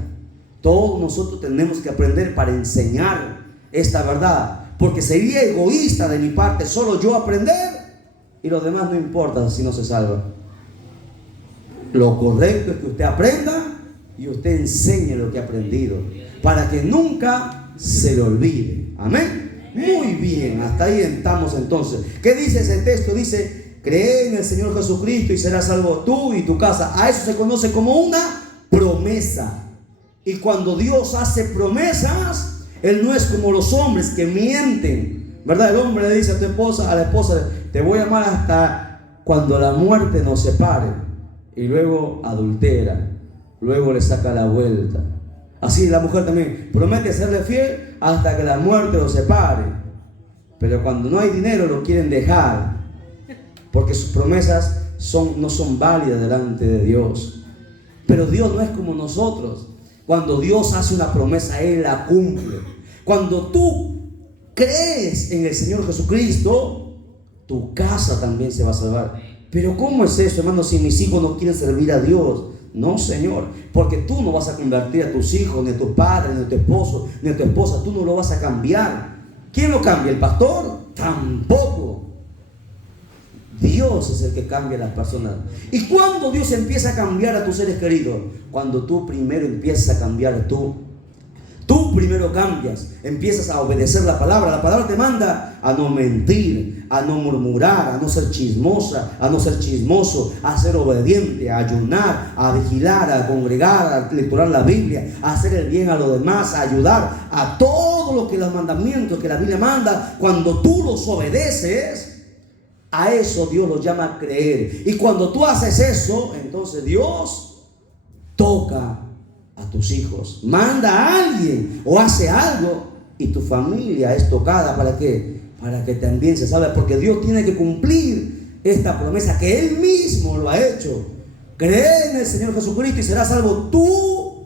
Todos nosotros tenemos que aprender para enseñar esta verdad, porque sería egoísta de mi parte solo yo aprender y los demás no importa si no se salva. Lo correcto es que usted aprenda y usted enseñe lo que ha aprendido, para que nunca se le olvide. Amén. Muy bien, hasta ahí estamos entonces. ¿Qué dice ese texto? Dice: cree en el Señor Jesucristo y serás salvo tú y tu casa. A eso se conoce como una promesa. Y cuando Dios hace promesas, Él no es como los hombres que mienten, ¿verdad? El hombre le dice a la esposa, te voy a amar hasta cuando la muerte nos separe. Y luego adultera, luego le saca la vuelta. Así la mujer también promete serle fiel hasta que la muerte los separe. Pero cuando no hay dinero lo quieren dejar, porque sus promesas no son válidas delante de Dios. Pero Dios no es como nosotros. Cuando Dios hace una promesa, Él la cumple. Cuando tú crees en el Señor Jesucristo, tu casa también se va a salvar. Pero ¿cómo es eso, hermano, si mis hijos no quieren servir a Dios? No, Señor, porque tú no vas a convertir a tus hijos, ni a tus padres, ni a tu esposo, ni a tu esposa. Tú no lo vas a cambiar. ¿Quién lo cambia? ¿El pastor? Tampoco. Dios es el que cambia a las personas. ¿Y cuándo Dios empieza a cambiar a tus seres queridos? Cuando tú primero empiezas a cambiar tú. Tú tú primero cambias, empiezas a obedecer la palabra te manda a no mentir, a no murmurar, a no ser chismosa, a no ser chismoso, a ser obediente, a ayunar, a vigilar, a congregar, a lecturar la Biblia, a hacer el bien a los demás, a ayudar, a todo lo que los mandamientos que la Biblia manda. Cuando tú los obedeces, a eso Dios los llama a creer. Y cuando tú haces eso, entonces Dios toca a tus hijos, manda a alguien o hace algo, y tu familia es tocada. ¿Para qué? Para que también se salve, porque Dios tiene que cumplir esta promesa que Él mismo lo ha hecho. Cree en el Señor Jesucristo y serás salvo tú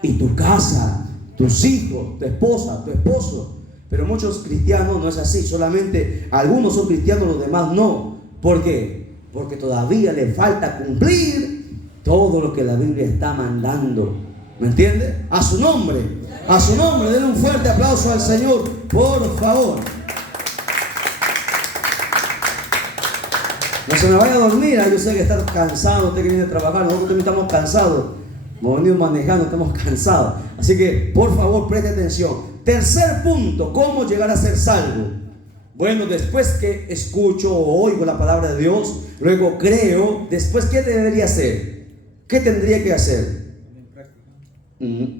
y tu casa, tus hijos, tu esposa, tu esposo. Pero muchos cristianos no es así, solamente algunos son cristianos, los demás no. ¿Por qué? Porque todavía le falta cumplir todo lo que la Biblia está mandando. ¿Me entiende? A su nombre, denle un fuerte aplauso al Señor, por favor. No se me vaya a dormir. Yo sé que está cansado, usted que viene a trabajar, nosotros también estamos cansados. Hemos venido manejando, estamos cansados. Así que, por favor, preste atención. Tercer punto, ¿cómo llegar a ser salvo? Bueno, después que escucho o oigo la palabra de Dios, luego creo, después, ¿qué debería hacer? ¿Qué tendría que hacer?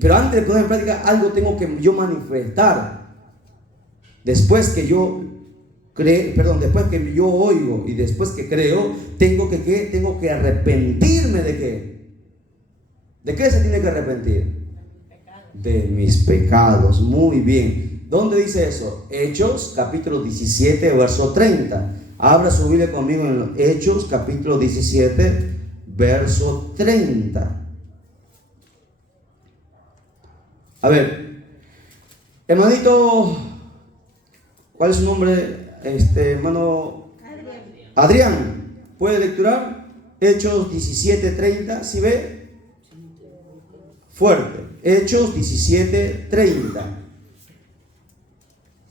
Pero antes de poner en práctica, algo tengo que yo manifestar. Después que yo después que yo oigo y después que creo, tengo que arrepentirme de qué. ¿De qué se tiene que arrepentir? De mis pecados. Muy bien. ¿Dónde dice eso? Hechos capítulo 17 verso 30. Abra su Biblia conmigo en Hechos capítulo 17 verso 30. A ver, hermanito, ¿cuál es su nombre? Hermano Adrián, ¿puede lecturar? Hechos 17:30, ¿sí ve? Fuerte. Hechos 17:30.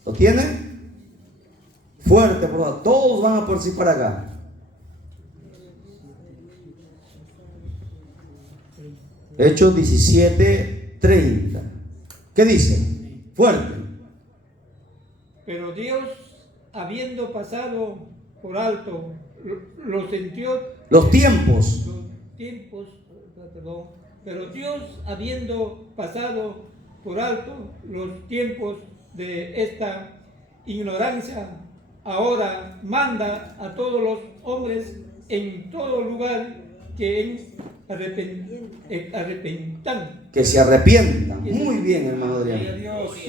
¿Lo tiene? Fuerte, por favor. Todos van a participar acá. Hechos 17:30. ¿Qué dice? Fuerte. Pero Dios, habiendo pasado por alto los tiempos, pero Dios, habiendo pasado por alto los tiempos de esta ignorancia, ahora manda a todos los hombres en todo lugar que arrepentan. Que se arrepientan. Muy bien, hermano Adrián.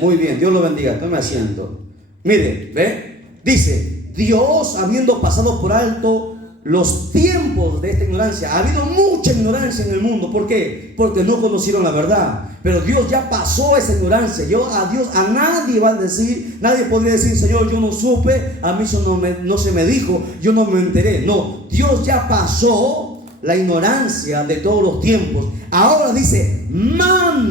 Muy bien, Dios lo bendiga. Tome asiento. Mire, ¿ve? Dice, Dios, habiendo pasado por alto los tiempos de esta ignorancia. Ha habido mucha ignorancia en el mundo. ¿Por qué? Porque no conocieron la verdad. Pero Dios ya pasó esa ignorancia. A nadie va a decir, nadie podría decir, Señor, yo no supe, a mí eso no se me dijo, yo no me enteré. No, Dios ya pasó la ignorancia de todos los tiempos. Ahora dice,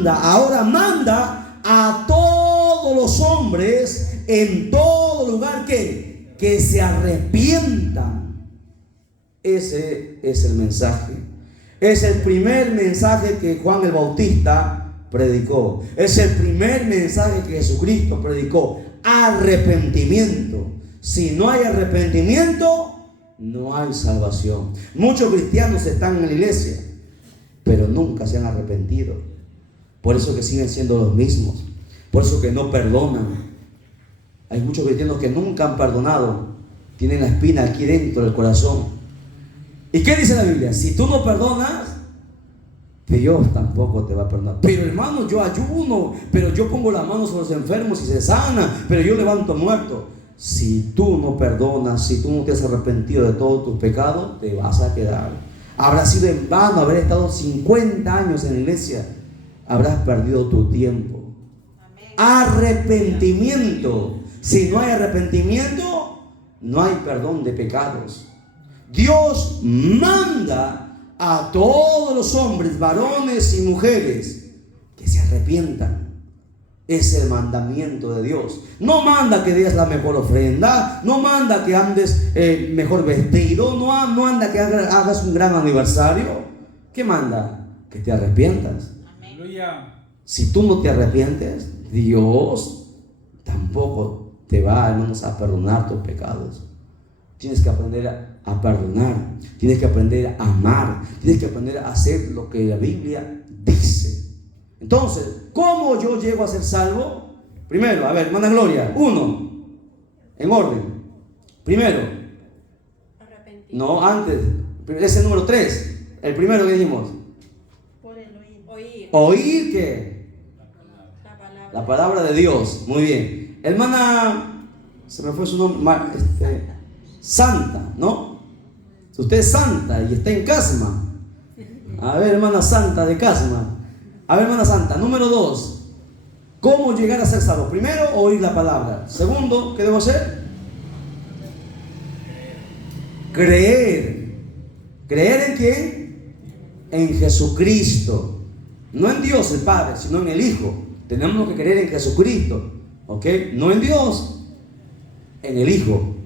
ahora manda a todos los hombres en todo lugar que se arrepientan. Ese es el mensaje. Es el primer mensaje que Juan el Bautista predicó. Es el primer mensaje que Jesucristo predicó. Arrepentimiento. Si no hay arrepentimiento, no hay salvación. Muchos cristianos están en la iglesia, pero nunca se han arrepentido. Por eso que siguen siendo los mismos. Por eso que no perdonan. Hay muchos cristianos que nunca han perdonado. Tienen la espina aquí dentro del corazón. ¿Y qué dice la Biblia? Si tú no perdonas, Dios tampoco te va a perdonar. Pero hermano, yo ayuno, pero yo pongo las manos sobre los enfermos y se sana, pero yo levanto muertos. Si tú no perdonas, si tú no te has arrepentido de todos tus pecados, te vas a quedar. Habrá sido en vano haber estado 50 años en la iglesia. Habrás perdido tu tiempo. Arrepentimiento. Si no hay arrepentimiento, no hay perdón de pecados. Dios manda a todos los hombres, varones y mujeres, que se arrepientan. Es el mandamiento de Dios. No manda que des la mejor ofrenda, no manda que andes mejor vestido, no manda que hagas un gran aniversario. ¿Qué manda? Que te arrepientas. Aleluya. Si tú no te arrepientes, Dios tampoco te va, hermanos, a perdonar tus pecados. Tienes que aprender a perdonar, tienes que aprender a amar, tienes que aprender a hacer lo que la Biblia dice. Entonces, ¿cómo yo llego a ser salvo? Primero, a ver, hermana Gloria, 1, en orden. Primero, Arrepentir. no, antes, ese número 3, el primero que dijimos. Por el oír. Oír ¿qué? La palabra. La palabra de Dios. Muy bien. Hermana, se me fue su nombre, Santa, ¿no? Si usted es santa y está en Casma. A ver, hermana Santa de Casma. A ver, hermana Santa, número 2. ¿Cómo llegar a ser salvo? Primero, oír la palabra. Segundo, ¿qué debo hacer? Creer. ¿Creer en quién? En Jesucristo. No en Dios el Padre, sino en el Hijo. Tenemos que creer en Jesucristo. ¿Ok? No en Dios, en el Hijo.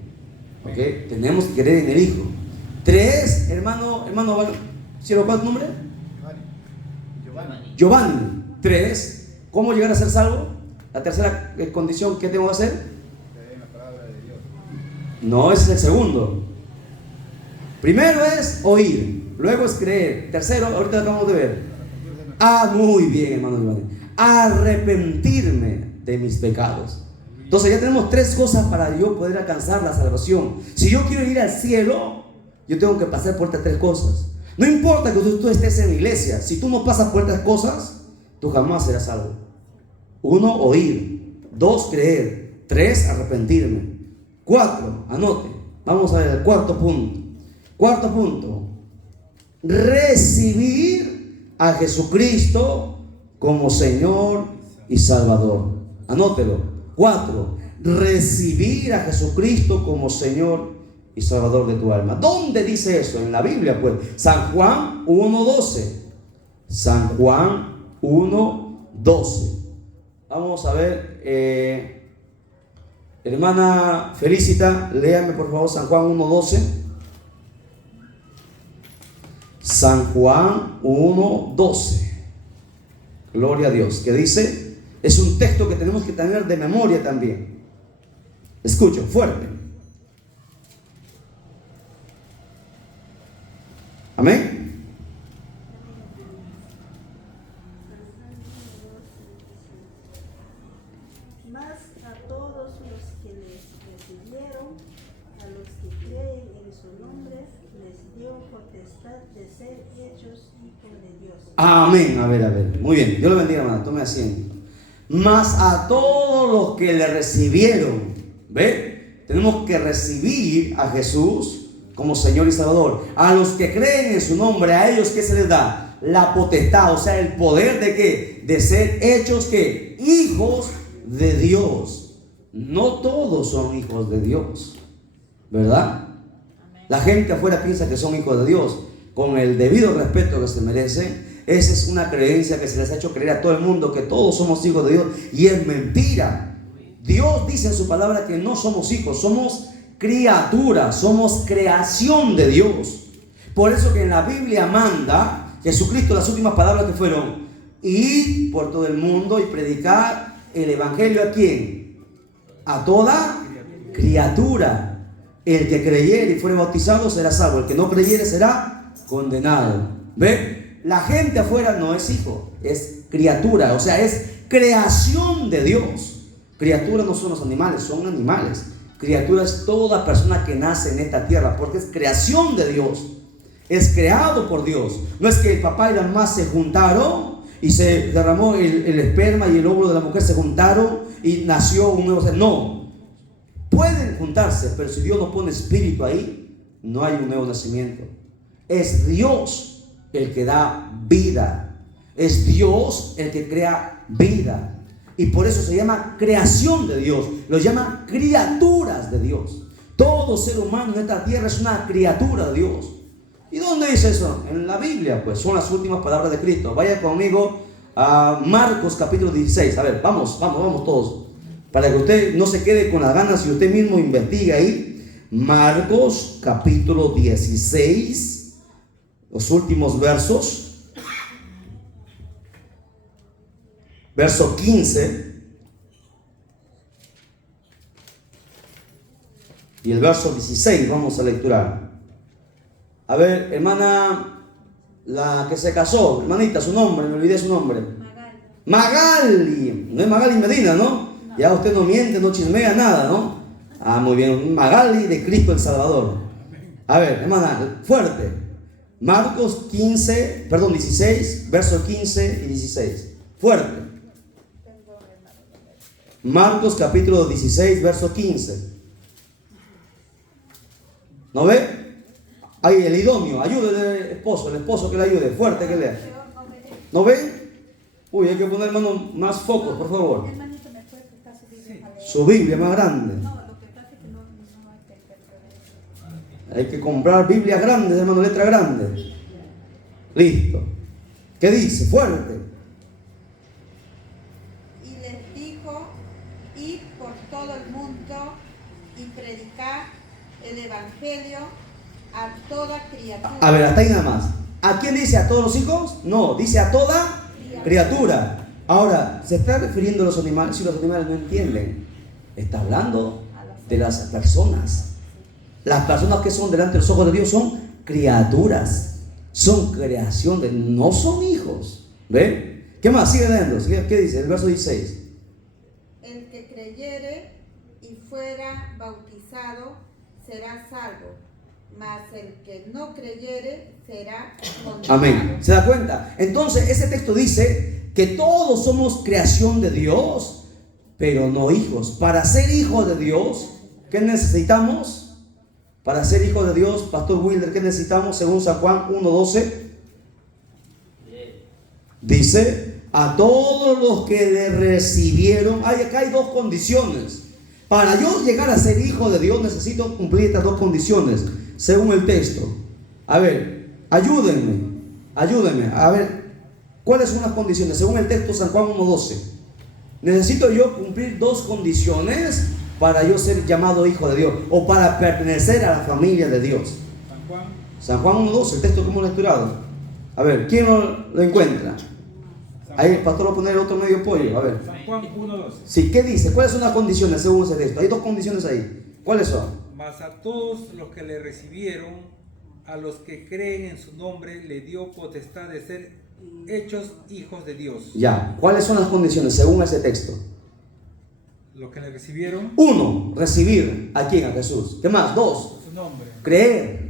¿Ok? Tenemos que creer en el Hijo. 3, hermano, ¿cuál es tu nombre? Giovanni. 3, ¿cómo llegar a ser salvo? La tercera condición, ¿qué tengo que hacer? Creer en la palabra de Dios. No, ese es el segundo. Primero es oír, luego es creer. Tercero, ahorita lo acabamos de ver. Muy bien, hermano Giovanni. Arrepentirme de mis pecados. Entonces ya tenemos 3 cosas para yo poder alcanzar la salvación. Si yo quiero ir al cielo, yo tengo que pasar por estas 3 cosas. No importa que tú estés en la iglesia, si tú no pasas por estas cosas, tú jamás serás salvo. 1, oír. 2, creer. 3, arrepentirme. 4, anote. Vamos a ver el cuarto punto. Cuarto punto, recibir a Jesucristo como Señor y Salvador. Anótelo. 4, recibir a Jesucristo como Señor y Salvador de tu alma. ¿Dónde dice eso? En la Biblia, pues. San Juan 1:12. San Juan 1:12. Vamos a ver, hermana Felicita, léame por favor San Juan 1:12. San Juan 1:12. Gloria a Dios. ¿Qué dice? Es un texto que tenemos que tener de memoria también. Escucho, fuerte. Amén. Mas a todos los que les recibieron, a los que creen en su nombre, les dio potestad de ser hechos hijos de Dios. Amén. A ver. Muy bien. Dios lo bendiga, hermana. Tome asiento. Mas a todos los que le recibieron, ¿ve? Tenemos que recibir a Jesús como Señor y Salvador. A los que creen en su nombre, a ellos, ¿qué se les da? La potestad, o sea, el poder de ¿qué? De ser hechos ¿qué? Hijos de Dios. No todos son hijos de Dios, ¿verdad? La gente afuera piensa que son hijos de Dios, con el debido respeto que se merecen. Esa es una creencia que se les ha hecho creer a todo el mundo, que todos somos hijos de Dios, y es mentira. Dios dice en su palabra que no somos hijos, somos criaturas, somos creación de Dios. Por eso que en la Biblia manda Jesucristo, las últimas palabras que fueron: id por todo el mundo y predicar el evangelio. ¿A quién? A toda criatura. El que creyere y fuere bautizado será salvo, el que no creyere será condenado. ¿Ve? La gente afuera no es hijo, es criatura, o sea, es creación de Dios. Criaturas no son los animales, son animales. Criatura es toda persona que nace en esta tierra, porque es creación de Dios, es creado por Dios. No es que el papá y la mamá se juntaron y se derramó el esperma y el óvulo de la mujer se juntaron y nació un nuevo ser. No, pueden juntarse, pero si Dios no pone espíritu ahí, no hay un nuevo nacimiento. Es Dios el que da vida, es Dios el que crea vida. Y por eso se llama creación de Dios, lo llama criaturas de Dios. Todo ser humano en esta tierra es una criatura de Dios. ¿Y dónde dice eso? En la Biblia, pues son las últimas palabras de Cristo. Vaya conmigo a Marcos capítulo 16. A ver, vamos todos, para que usted no se quede con las ganas y usted mismo investiga ahí. Marcos capítulo 16, los últimos versos. Verso 15, y el verso 16 vamos a lecturar. A ver, hermana, la que se casó, hermanita, su nombre, me olvidé su nombre. Magali, no es Magali Medina, ¿no? Ya usted no miente, no chismea nada, ¿no? Ah, muy bien, Magali de Cristo el Salvador. A ver, hermana, fuerte. Marcos 16, versos 15 y 16. Fuerte. Marcos capítulo 16, verso 15. ¿No ve? Ahí el idóneo, ayúdele el esposo que le ayude, fuerte que lea. ¿No ve? Uy, hay que poner, hermano, más focos, por favor. Su Biblia más grande. Hay que comprar Biblias grandes, hermano, letra grande. Listo. ¿Qué dice? Fuerte. Y les dijo: id por todo el mundo y predicad el evangelio a toda criatura. A ver, hasta ahí nada más. ¿A quién dice? ¿A todos los hijos? No, dice a toda criatura. Ahora, ¿se está refiriendo a los animales? Si los animales no entienden, está hablando de las personas. Las personas que son delante de los ojos de Dios son criaturas, son creación de, no son hijos. ¿Ven? ¿Qué más? Sigue leyendo. ¿Qué dice? El verso 16. El que creyere y fuera bautizado será salvo, mas el que no creyere será condenado. Amén. ¿Se da cuenta? Entonces, ese texto dice que todos somos creación de Dios, pero no hijos. Para ser hijos de Dios, ¿qué necesitamos? Para ser hijos de Dios, Pastor Wilder, ¿qué necesitamos? Según San Juan 1:12, dice: a todos los que le recibieron. Acá hay dos condiciones. Para yo llegar a ser hijo de Dios necesito cumplir estas dos condiciones, según el texto. A ver, ayúdenme. A ver, ¿cuáles son las condiciones? Según el texto San Juan 1:12. Necesito yo cumplir dos condiciones para yo ser llamado hijo de Dios, o para pertenecer a la familia de Dios. San Juan 1:12, el texto que hemos lecturado. A ver, ¿quién lo encuentra? Ahí el pastor va a poner otro medio pollo. A ver. San Juan 1:12. Sí, ¿qué dice? ¿Cuáles son las condiciones según ese texto? Hay dos condiciones ahí. ¿Cuáles son? Mas a todos los que le recibieron, a los que creen en su nombre, le dio potestad de ser hechos hijos de Dios. Ya, ¿cuáles son las condiciones según ese texto? Los que le recibieron. 1, recibir. ¿A quién? A Jesús. ¿Qué más? 2, Su nombre. creer.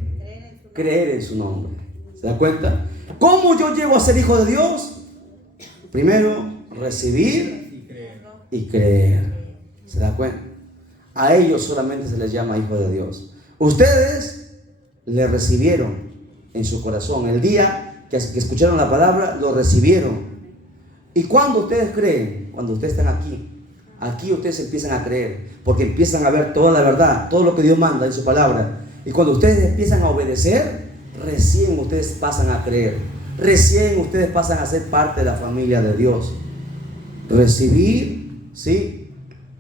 Creer en su nombre. ¿Se da cuenta? ¿Cómo yo llego a ser hijo de Dios? Primero, recibir y creer. ¿Se da cuenta? A ellos solamente se les llama hijo de Dios. Ustedes le recibieron en su corazón. El día que escucharon la palabra, lo recibieron. ¿Y cuándo ustedes creen? Cuando ustedes están aquí. Aquí ustedes empiezan a creer, porque empiezan a ver toda la verdad, todo lo que Dios manda en su palabra. Y cuando ustedes empiezan a obedecer, recién ustedes pasan a creer. Recién ustedes pasan a ser parte de la familia de Dios. Recibir, ¿sí?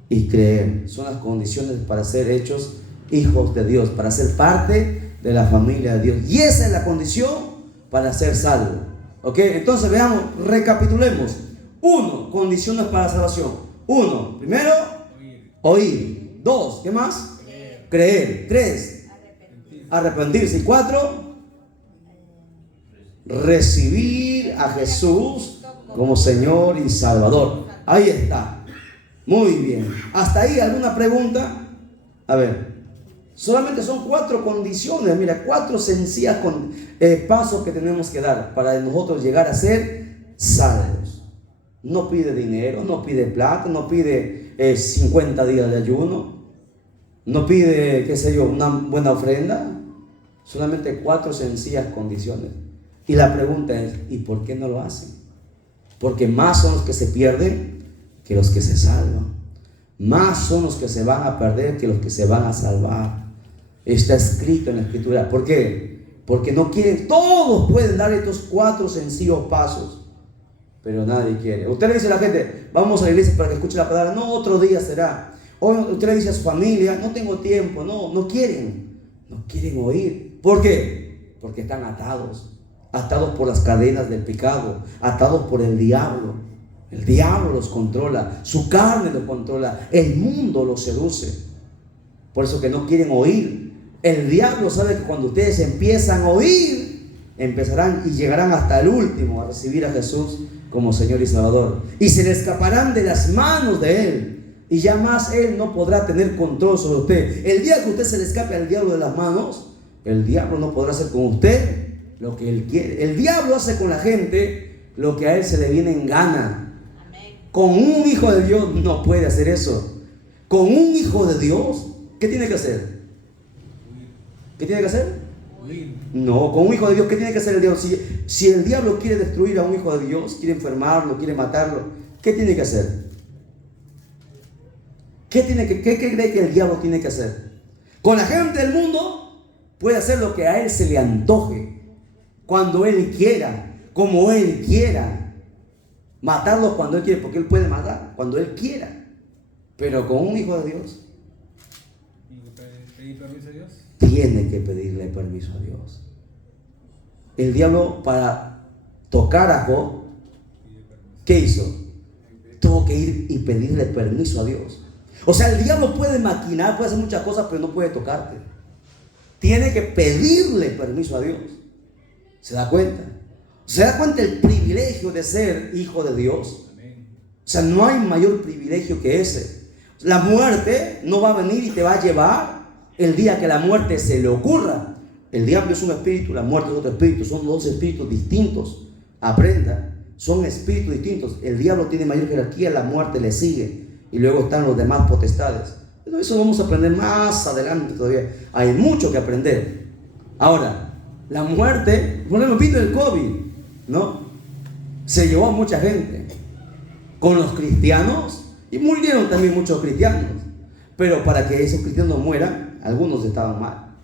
Y creer. Son las condiciones para ser hechos hijos de Dios, para ser parte de la familia de Dios. Y esa es la condición para ser salvo. ¿Ok? Entonces veamos, recapitulemos. 1, condiciones para la salvación. 1, primero, oír. 2, ¿qué más? Creer. 3, arrepentirse. Y 4, recibir a Jesús como Señor y Salvador. Ahí está. Muy bien. ¿Hasta ahí alguna pregunta? A ver, solamente son 4 condiciones. Mira, 4 sencillas pasos que tenemos que dar para nosotros llegar a ser salvos. No pide dinero, no pide plata, no pide 50 días de ayuno, no pide, qué sé yo, una buena ofrenda. Solamente 4 sencillas condiciones. Y la pregunta es, ¿y por qué no lo hacen? Porque más son los que se pierden que los que se salvan. Más son los que se van a perder que los que se van a salvar. Está escrito en la Escritura. ¿Por qué? Porque no quieren. Todos pueden dar estos 4 sencillos pasos, pero nadie quiere. Usted le dice a la gente: vamos a la iglesia para que escuche la palabra. No, otro día será. O usted le dice a su familia: no tengo tiempo. No quieren. No quieren oír. ¿Por qué? Porque están atados por las cadenas del pecado, atados por el diablo. El diablo los controla, su carne los controla, el mundo los seduce. Por eso que no quieren oír. El diablo sabe que cuando ustedes empiezan a oír, empezarán y llegarán hasta el último a recibir a Jesús como Señor y Salvador. Y se le escaparán de las manos de Él. Y ya más Él no podrá tener control sobre usted. El día que usted se le escape al diablo de las manos, el diablo no podrá hacer con usted lo que Él quiere. El diablo hace con la gente lo que a él se le viene en gana. Con un hijo de Dios no puede hacer eso. Con un hijo de Dios, ¿qué tiene que hacer? ¿Qué tiene que hacer? No, con un hijo de Dios, ¿qué tiene que hacer el diablo? Si el diablo quiere destruir a un hijo de Dios, quiere enfermarlo, quiere matarlo, ¿qué tiene que hacer? ¿Qué cree que el diablo tiene que hacer? Con la gente del mundo puede hacer lo que a él se le antoje, cuando él quiera, como él quiera. Matarlos cuando él quiere, porque él puede matar cuando él quiera. Pero con un hijo de Dios, ¿Pedir permiso a Dios? tiene que pedirle permiso a Dios. El diablo, para tocar a Job, ¿qué hizo? Tuvo que ir y pedirle permiso a Dios. O sea, el diablo puede maquinar, puede hacer muchas cosas, pero no puede tocarte. Tiene que pedirle permiso a Dios. ¿Se da cuenta? ¿Se da cuenta el privilegio de ser hijo de Dios? O sea, no hay mayor privilegio que ese. La muerte no va a venir y te va a llevar el día que la muerte se le ocurra. El diablo es un espíritu, la muerte es otro espíritu. Son dos espíritus distintos. Aprenda, son espíritus distintos. El diablo tiene mayor jerarquía, la muerte le sigue. Y luego están los demás potestades. Pero eso vamos a aprender más adelante todavía. Hay mucho que aprender. Ahora, la muerte, por ejemplo, vino el COVID, ¿no? Se llevó a mucha gente. Con los cristianos, y murieron también muchos cristianos. Pero para que esos cristianos mueran, algunos estaban mal.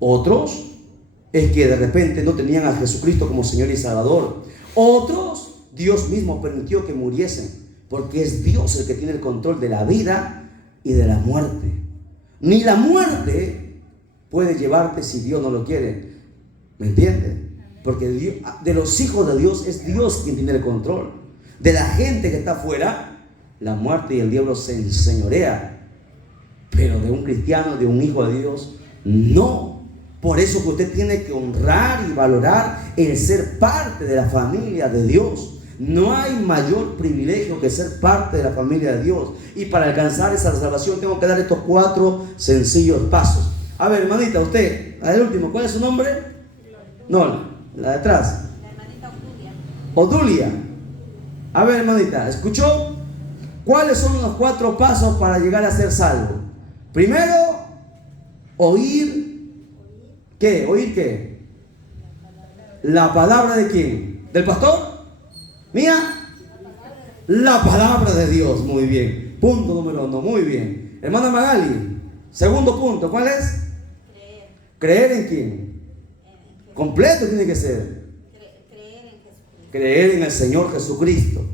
Otros es que de repente no tenían a Jesucristo como Señor y Salvador. Otros, Dios mismo permitió que muriesen. Porque es Dios el que tiene el control de la vida y de la muerte. Ni la muerte puede llevarte si Dios no lo quiere. ¿Me entiendes? Porque Dios, de los hijos de Dios, es Dios quien tiene el control. De la gente que está afuera, la muerte y el diablo se enseñorea. Pero de un cristiano, de un hijo de Dios, no. Por eso que usted tiene que honrar y valorar el ser parte de la familia de Dios. No hay mayor privilegio que ser parte de la familia de Dios. Y para alcanzar esa salvación tengo que dar estos 4 sencillos pasos. A ver, hermanita, usted, la del último, ¿cuál es su nombre? No, la de atrás. La hermanita Odulia. A ver, hermanita, ¿escuchó? ¿Cuáles son los 4 pasos para llegar a ser salvo? Primero, oír. ¿Qué? ¿Oír qué? ¿La palabra de quién? ¿Del pastor? ¿Mía? La palabra de Dios. Muy bien. Punto número 1. Muy bien. Hermana Magali, segundo punto, ¿cuál es? ¿Creer en quién? Completo tiene que ser. Creer en el Señor Jesucristo.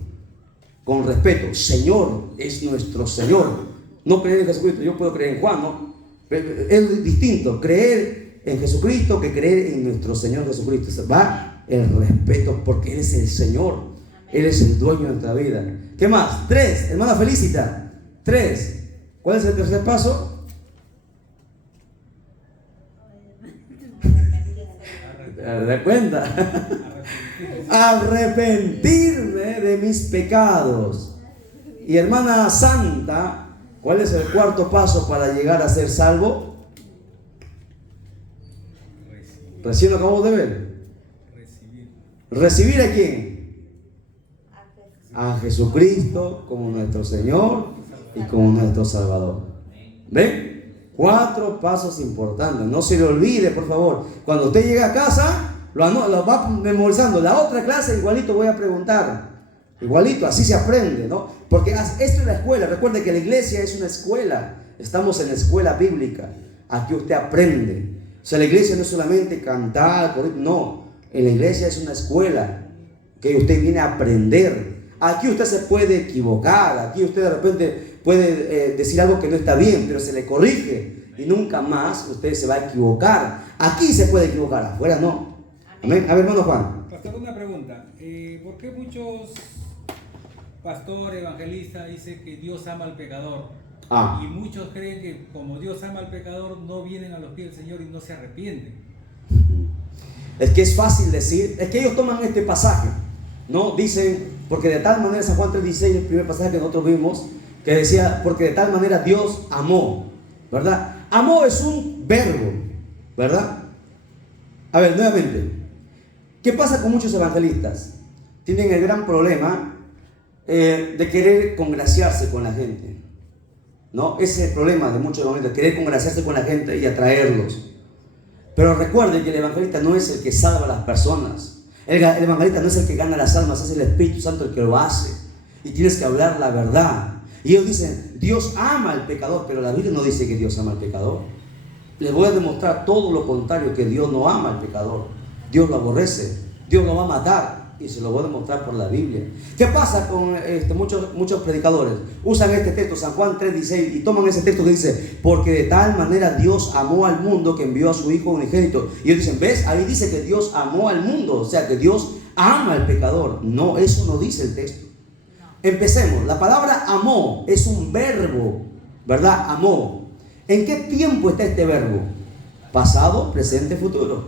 Con respeto. Señor es nuestro Señor. No creer en Jesucristo. Yo puedo creer en Juan, ¿no? Es distinto. Creer en Jesucristo que creer en nuestro Señor Jesucristo. Va el respeto porque Él es el Señor. Él es el dueño de nuestra vida. ¿Qué más? 3, hermana Felicita. 3. ¿Cuál es el tercer paso? ¿Te cuenta? Arrepentirme de mis pecados. Y hermana Santa, ¿cuál es el cuarto paso para llegar a ser salvo? Recién lo acabamos de ver. ¿Recibir a quién? A Jesucristo como nuestro Señor y como nuestro Salvador. ¿Ven? 4 pasos importantes. No se le olvide, por favor. Cuando usted llegue a casa, lo va memorizando. La otra clase igualito voy a preguntar. Igualito, así se aprende, ¿no? Porque esto es la escuela. Recuerde que la iglesia es una escuela. Estamos en la escuela bíblica. Aquí usted aprende. O sea, la iglesia no es solamente cantar, no. En la iglesia es una escuela que usted viene a aprender. Aquí usted se puede equivocar, aquí usted de repente puede decir algo que no está bien, pero se le corrige y nunca más usted se va a equivocar. Aquí se puede equivocar, afuera no. Amén. A ver, hermano Juan. Pastor, una pregunta. ¿Por qué muchos pastores, evangelistas dicen que Dios ama al pecador? Ah. Y muchos creen que como Dios ama al pecador, no vienen a los pies del Señor y no se arrepienten. Es que es fácil decir, es que ellos toman este pasaje, ¿no? Dicen, porque de tal manera, San Juan 3:16, el primer pasaje que nosotros vimos, que decía, porque de tal manera Dios amó, ¿verdad? Amó es un verbo, ¿verdad? A ver, nuevamente, ¿qué pasa con muchos evangelistas? Tienen el gran problema de querer congraciarse con la gente, ¿no? Ese es el problema de muchos evangelistas, querer congraciarse con la gente y atraerlos. Pero recuerden que el evangelista no es el que salva a las personas. El evangelista no es el que gana las almas, es el Espíritu Santo el que lo hace. Y tienes que hablar la verdad. Y ellos dicen, Dios ama al pecador, pero la Biblia no dice que Dios ama al pecador. Les voy a demostrar todo lo contrario, que Dios no ama al pecador. Dios lo aborrece, Dios lo va a matar. Y se lo voy a demostrar por la Biblia. ¿Qué pasa con muchos predicadores? Usan este texto, San Juan 3:16, y toman ese texto que dice, porque de tal manera Dios amó al mundo que envió a su Hijo unigénito. Y ellos dicen, ¿ves? Ahí dice que Dios amó al mundo, o sea que Dios ama al pecador. No, eso no dice el texto. Empecemos. La palabra amó es un verbo, ¿verdad? Amó. ¿En qué tiempo está este verbo? Pasado, presente, futuro.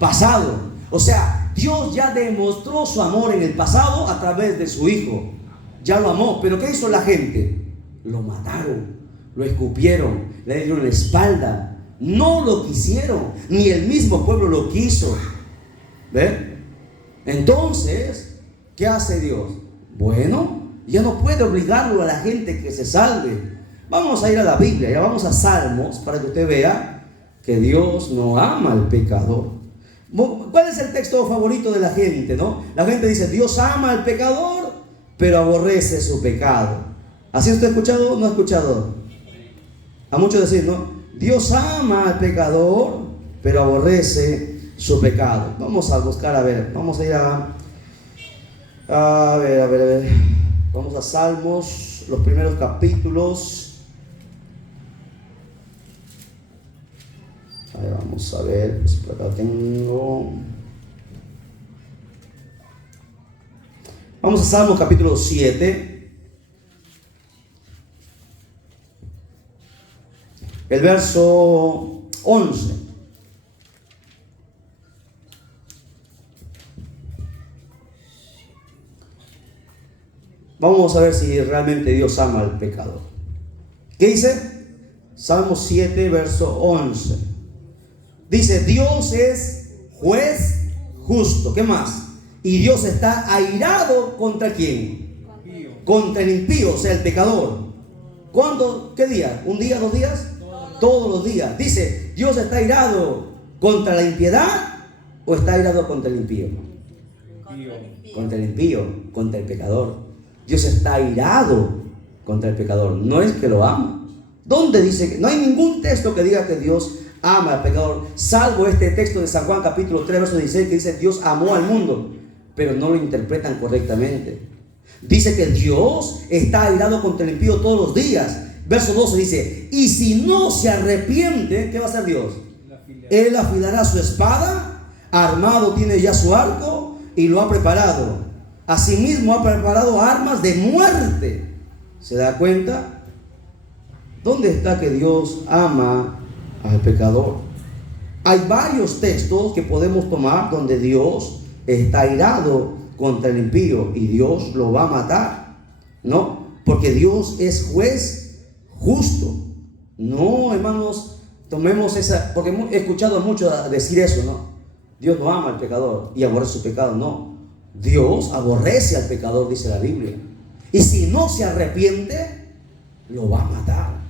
Pasado. O sea, Dios ya demostró su amor en el pasado a través de su Hijo. Ya lo amó. ¿Pero qué hizo la gente? Lo mataron, lo escupieron, le dieron la espalda. No lo quisieron, ni el mismo pueblo lo quiso. ¿Ve? Entonces, ¿qué hace Dios? Bueno, ya no puede obligarlo a la gente que se salve. Vamos a ir a la Biblia, ya vamos a Salmos, para que usted vea que Dios no ama al pecador. ¿Cuál es el texto favorito de la gente, no? La gente dice, Dios ama al pecador, pero aborrece su pecado. ¿Así usted ha escuchado o no ha escuchado? A muchos decir, ¿no? Dios ama al pecador, pero aborrece su pecado. Vamos a buscar, a ver, vamos a ir a ver. Vamos a Salmos, los primeros capítulos. Ahí vamos a ver, pues por acá tengo. Vamos a Salmos capítulo 7. El verso 11. Vamos a ver si realmente Dios ama al pecador. ¿Qué dice? Salmos 7, verso 11. Dice, Dios es juez justo. ¿Qué más? Y Dios está airado ¿contra quién? Contra el impío, o sea, el pecador. ¿Cuándo? ¿Qué día? ¿Un día, 2 días? Todos los días. Dice, Dios está airado contra la impiedad o está airado contra el impío. Contra el impío, contra el pecador. Dios está airado contra el pecador. No es que lo ama. ¿Dónde dice que no hay ningún texto que diga que Dios ama al pecador, salvo este texto de San Juan capítulo 3 verso 16 que dice Dios amó al mundo, pero no lo interpretan correctamente. Dice que Dios está airado contra el impío todos los días. Verso 12 dice, y si no se arrepiente, ¿qué va a hacer Dios? Él afilará su espada, armado tiene ya su arco y lo ha preparado. Asimismo ha preparado armas de muerte. ¿Se da cuenta? ¿Dónde está que Dios ama al pecador? Hay varios textos que podemos tomar donde Dios está airado contra el impío y Dios lo va a matar, ¿no? Porque Dios es juez justo. No, hermanos, tomemos esa, porque he escuchado a muchos decir eso, ¿no? Dios no ama al pecador y aborrece su pecado. No, Dios aborrece al pecador, dice la Biblia. Y si no se arrepiente, lo va a matar.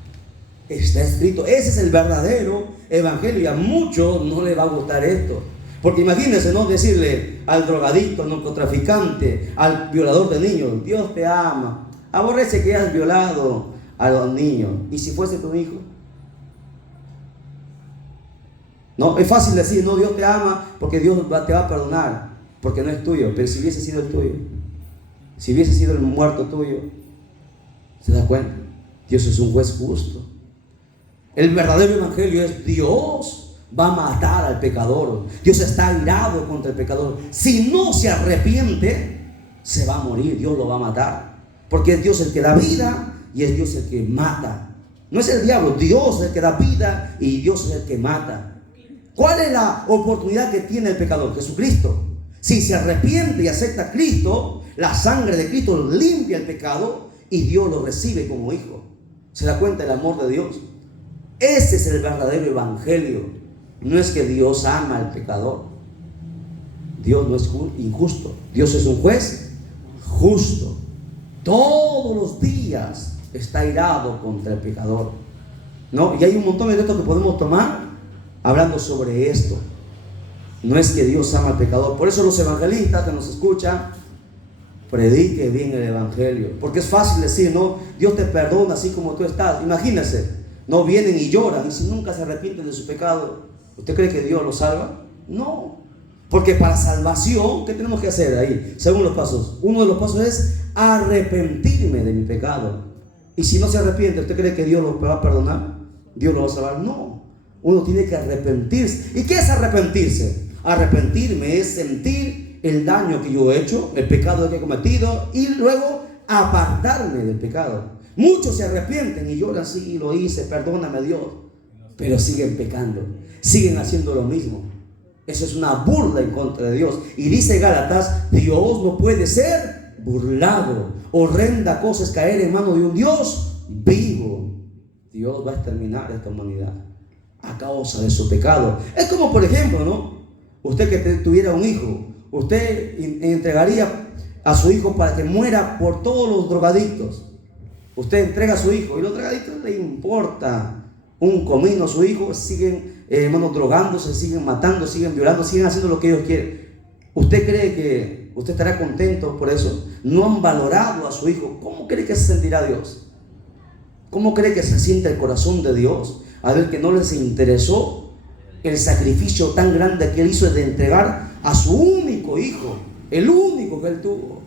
Está escrito. Ese es el verdadero evangelio y a muchos no les va a gustar esto. Porque imagínense, ¿no? Decirle al drogadicto, al narcotraficante, al violador de niños, Dios te ama. Aborrece que hayas violado a los niños. ¿Y si fuese tu hijo? No, es fácil decir, no, Dios te ama porque Dios te va a perdonar, porque no es tuyo. Pero si hubiese sido el tuyo, si hubiese sido el muerto tuyo, ¿se da cuenta? Dios es un juez justo. El verdadero evangelio es Dios va a matar al pecador. Dios está airado contra el pecador. Si no se arrepiente, se va a morir. Dios lo va a matar. Porque es Dios el que da vida y es Dios el que mata. No es el diablo, Dios es el que da vida y Dios es el que mata. ¿Cuál es la oportunidad que tiene el pecador? Jesucristo. Si se arrepiente y acepta a Cristo, la sangre de Cristo limpia el pecado y Dios lo recibe como hijo. ¿Se da cuenta del amor de Dios? Ese es el verdadero evangelio. No es que Dios ama al pecador. Dios no es injusto. Dios es un juez justo. Todos los días está irado contra el pecador, ¿no? Y hay un montón de textos que podemos tomar hablando sobre esto. No es que Dios ama al pecador. Por eso los evangelistas que nos escuchan, predique bien el evangelio. Porque es fácil decir, no, Dios te perdona así como tú estás. Imagínense, no vienen y lloran y si nunca se arrepienten de su pecado, ¿usted cree que Dios los salva? No. Porque para salvación, ¿qué tenemos que hacer ahí? Según los pasos. Uno de los pasos es arrepentirme de mi pecado. Y si no se arrepiente, ¿usted cree que Dios lo va a perdonar? ¿Dios lo va a salvar? No. Uno tiene que arrepentirse. ¿Y qué es arrepentirse? Arrepentirme es sentir el daño que yo he hecho, el pecado que he cometido, y luego apartarme del pecado. Muchos se arrepienten y lloran, sí, lo hice, perdóname Dios. Pero siguen pecando, siguen haciendo lo mismo. Eso es una burla en contra de Dios. Y dice Gálatas, Dios no puede ser burlado. Horrenda cosa es caer en manos de un Dios vivo. Dios va a exterminar a esta humanidad a causa de su pecado. Es como, por ejemplo, ¿no? Usted que tuviera un hijo, usted entregaría a su hijo para que muera por todos los drogadictos. Usted entrega a su hijo y los drogadictos no le importa un comino a su hijo, siguen drogándose, siguen matando, siguen violando, siguen haciendo lo que ellos quieren. ¿Usted cree que usted estará contento por eso? No han valorado a su hijo. ¿Cómo cree que se sentirá Dios? ¿Cómo cree que se siente el corazón de Dios a ver que no les interesó el sacrificio tan grande que él hizo de entregar a su único hijo, el único que él tuvo?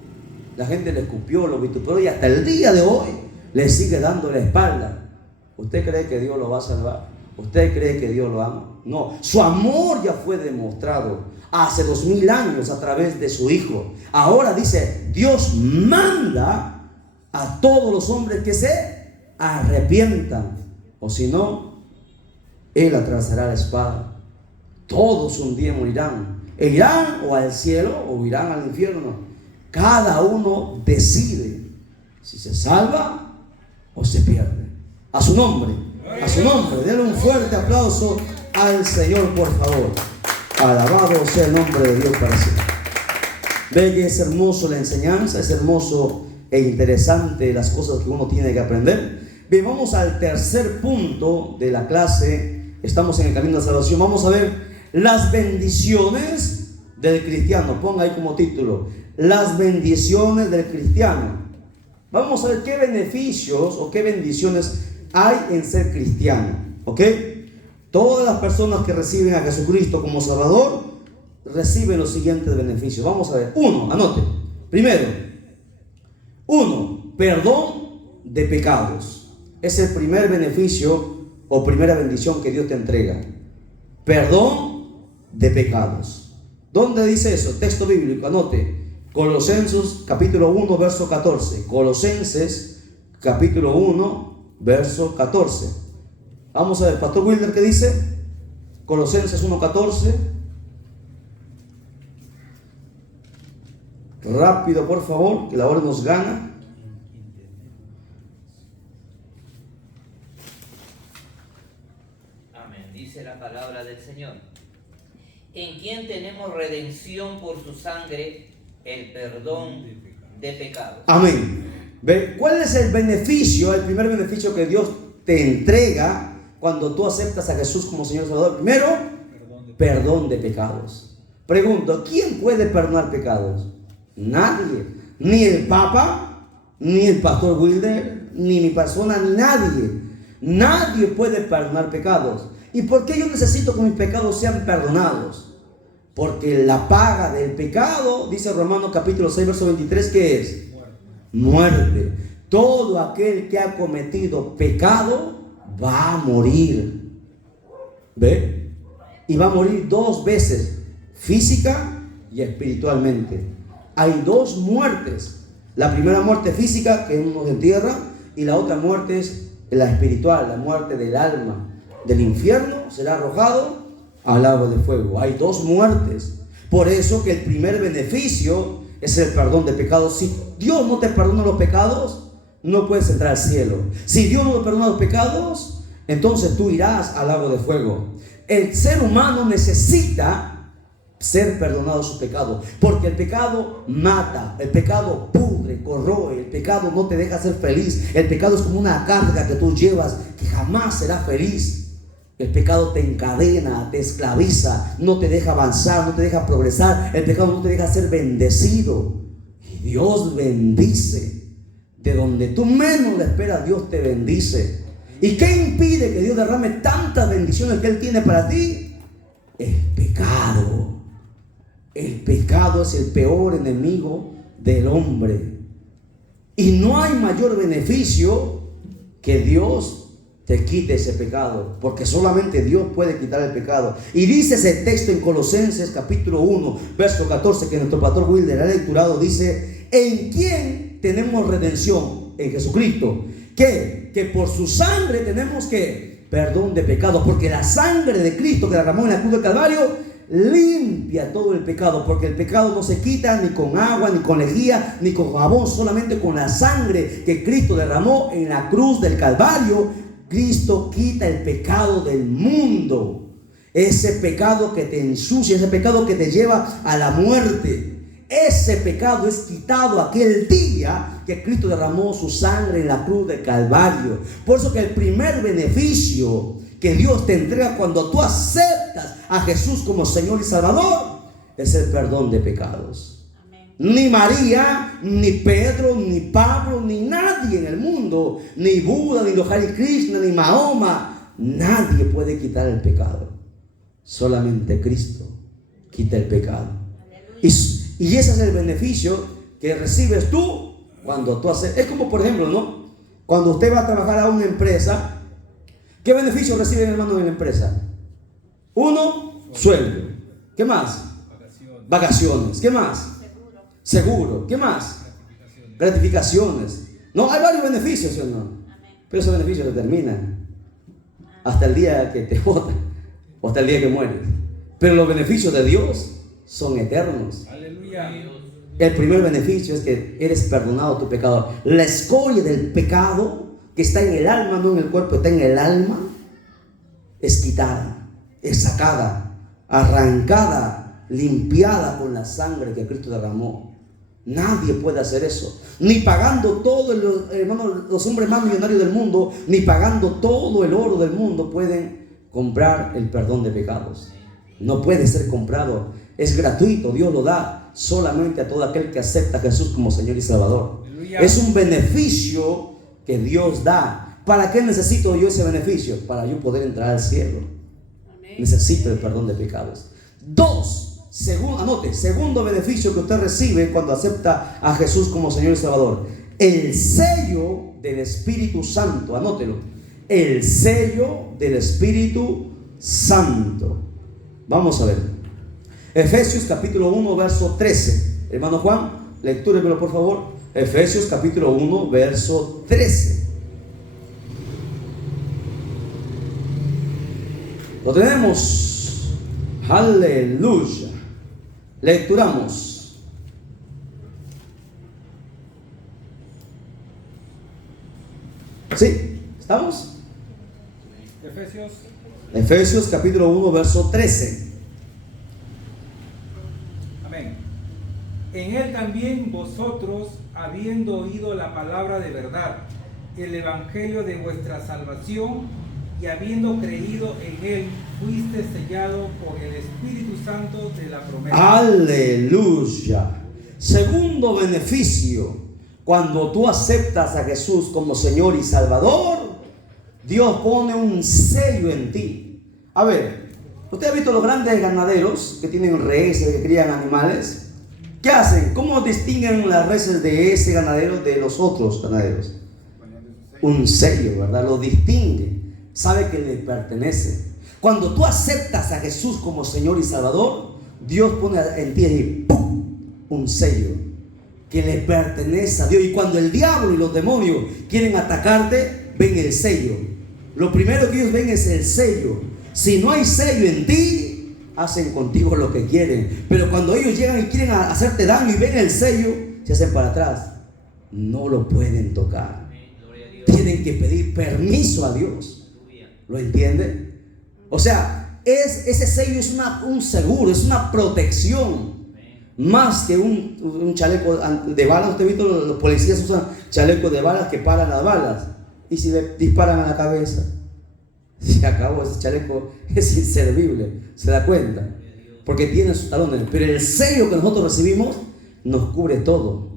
La gente le escupió, lo vituperó y hasta el día de hoy le sigue dando la espalda. ¿Usted cree que Dios lo va a salvar? ¿Usted cree que Dios lo ama? No, su amor ya fue demostrado hace 2000 años a través de su hijo. Ahora dice, Dios manda a todos los hombres que se arrepientan, o si no, Él atravesará la espada. Todos un día morirán. Irán o al cielo o irán al infierno. Cada uno decide si se salva o se pierde. A su nombre, a su nombre. Denle un fuerte aplauso al Señor, por favor. Alabado sea el nombre de Dios para siempre. Ve que es hermoso la enseñanza, es hermoso e interesante las cosas que uno tiene que aprender. Bien, vamos al tercer punto de la clase. Estamos en el camino de la salvación. Vamos a ver las bendiciones del cristiano. Ponga ahí como título, las bendiciones del cristiano. Vamos a ver qué beneficios o qué bendiciones hay en ser cristiano. ¿Ok? Todas las personas que reciben a Jesucristo como Salvador reciben los siguientes beneficios. Vamos a ver. Uno, anote. Primero, perdón de pecados. Es el primer beneficio o primera bendición que Dios te entrega. Perdón de pecados. ¿Dónde dice eso? Texto bíblico, anote. Colosenses capítulo 1 verso 14. Colosenses capítulo 1 verso 14. Vamos a ver, Pastor Wilder, ¿qué dice? Colosenses 1:14. Rápido, por favor, que la hora nos gana. Amén. Dice la palabra del Señor. En quien tenemos redención por su sangre, el perdón de pecados. Amén. ¿Ve? ¿Cuál es el beneficio, el primer beneficio que Dios te entrega cuando tú aceptas a Jesús como Señor y Salvador? Primero, perdón de pecados. Pregunto, ¿quién puede perdonar pecados? Nadie. Ni el Papa, ni el Pastor Wilder, ni mi persona, ni nadie. Nadie puede perdonar pecados. ¿Y por qué yo necesito que mis pecados sean perdonados? Porque la paga del pecado, dice Romanos capítulo 6, verso 23, ¿qué es? Muerte. Todo aquel que ha cometido pecado va a morir. ¿Ve? Y va a morir 2 veces, física y espiritualmente. Hay 2 muertes. La primera muerte física, que uno se entierra, y la otra muerte es la espiritual, la muerte del alma. Del infierno será arrojado al lago de fuego. Hay dos muertes. Por eso que el primer beneficio es el perdón de pecados. Si Dios no te perdona los pecados, no puedes entrar al cielo. Si Dios no te perdona los pecados, entonces tú irás al lago de fuego. El ser humano necesita ser perdonado su pecado, porque el pecado mata, el pecado pudre, corroe, el pecado no te deja ser feliz. El pecado es como una carga que tú llevas que jamás será feliz. El pecado te encadena, te esclaviza, no te deja avanzar, no te deja progresar. El pecado no te deja ser bendecido. Y Dios bendice. De donde tú menos le esperas, Dios te bendice. ¿Y qué impide que Dios derrame tantas bendiciones que Él tiene para ti? El pecado. El pecado es el peor enemigo del hombre. Y no hay mayor beneficio que Dios te quite ese pecado, porque solamente Dios puede quitar el pecado. Y dice ese texto en Colosenses capítulo 1 verso 14, que nuestro pastor Wilder ha lecturado. Dice: ¿en quién tenemos redención? En Jesucristo. Que por su sangre tenemos que perdón de pecados, porque la sangre de Cristo que derramó en la cruz del Calvario limpia todo el pecado, porque el pecado no se quita ni con agua, ni con lejía, ni con jabón, solamente con la sangre que Cristo derramó en la cruz del Calvario. Cristo quita el pecado del mundo, ese pecado que te ensucia, ese pecado que te lleva a la muerte. Ese pecado es quitado aquel día que Cristo derramó su sangre en la cruz del Calvario. Por eso que el primer beneficio que Dios te entrega cuando tú aceptas a Jesús como Señor y Salvador es el perdón de pecados. Ni María, ni Pedro, ni Pablo, ni nadie en el mundo, ni Buda, ni los Hare Krishna, ni Mahoma, nadie puede quitar el pecado. Solamente Cristo quita el pecado. Y ese es el beneficio que recibes tú cuando tú haces. Es como, por ejemplo, ¿no? Cuando usted va a trabajar a una empresa, ¿qué beneficio recibe el hermano de la empresa? Uno, sueldo. ¿Qué más? Vacaciones. ¿Qué más? Seguro. ¿Qué más? Gratificaciones. No, hay varios beneficios, ¿sí o no? Pero esos beneficios se terminan hasta el día que te botan o hasta el día que mueres. Pero los beneficios de Dios son eternos. Aleluya. El primer beneficio es que eres perdonado de tu pecado. La escoria del pecado que está en el alma, no en el cuerpo, está en el alma, es quitada, es sacada, arrancada, limpiada con la sangre que Cristo derramó. Nadie puede hacer eso, ni pagando todo los hombres más millonarios del mundo, ni pagando todo el oro del mundo pueden comprar el perdón de pecados. No puede ser comprado, es gratuito. Dios lo da solamente a todo aquel que acepta a Jesús como Señor y Salvador. Aleluya. Es un beneficio que Dios da. ¿Para qué necesito yo ese beneficio? Para yo poder entrar al cielo. Amén. Necesito el perdón de pecados. Segundo beneficio que usted recibe cuando acepta a Jesús como Señor y Salvador: el sello del Espíritu Santo. Anótelo: el sello del Espíritu Santo. Vamos a ver Efesios capítulo 1 verso 13. Hermano Juan, lectúremelo por favor. Efesios capítulo 1 verso 13. Lo tenemos. Aleluya. Lecturamos. ¿Sí? ¿Estamos? Efesios capítulo 1 verso 13. Amén. En él también vosotros, habiendo oído la palabra de verdad, el evangelio de vuestra salvación, y habiendo creído en él, fuiste sellado por el Espíritu Santo de la promesa. Aleluya. Segundo beneficio: cuando tú aceptas a Jesús como Señor y Salvador, Dios pone un sello en ti. A ver, ¿usted ha visto los grandes ganaderos que tienen reses, que crían animales? ¿Qué hacen? ¿Cómo distinguen las reses de ese ganadero de los otros ganaderos? Un sello, ¿verdad? Lo distingue. Sabe que le pertenece. Cuando tú aceptas a Jesús como Señor y Salvador, Dios pone en ti ahí, ¡pum!, un sello. que le pertenece a Dios. Y cuando el diablo y los demonios quieren atacarte, ven el sello. Lo primero que ellos ven es el sello. Si no hay sello en ti, hacen contigo lo que quieren. Pero cuando ellos llegan y quieren hacerte daño y ven el sello, se hacen para atrás. No lo pueden tocar. Tienen que pedir permiso a Dios. ¿Lo entiende? O sea, ese sello es un seguro, es una protección. Más que un chaleco de balas. Usted ha visto, los policías usan chalecos de balas que paran las balas. Y si le disparan a la cabeza, se acabó. Ese chaleco es inservible. ¿Se da cuenta? Porque tiene sus talones. Pero el sello que nosotros recibimos nos cubre todo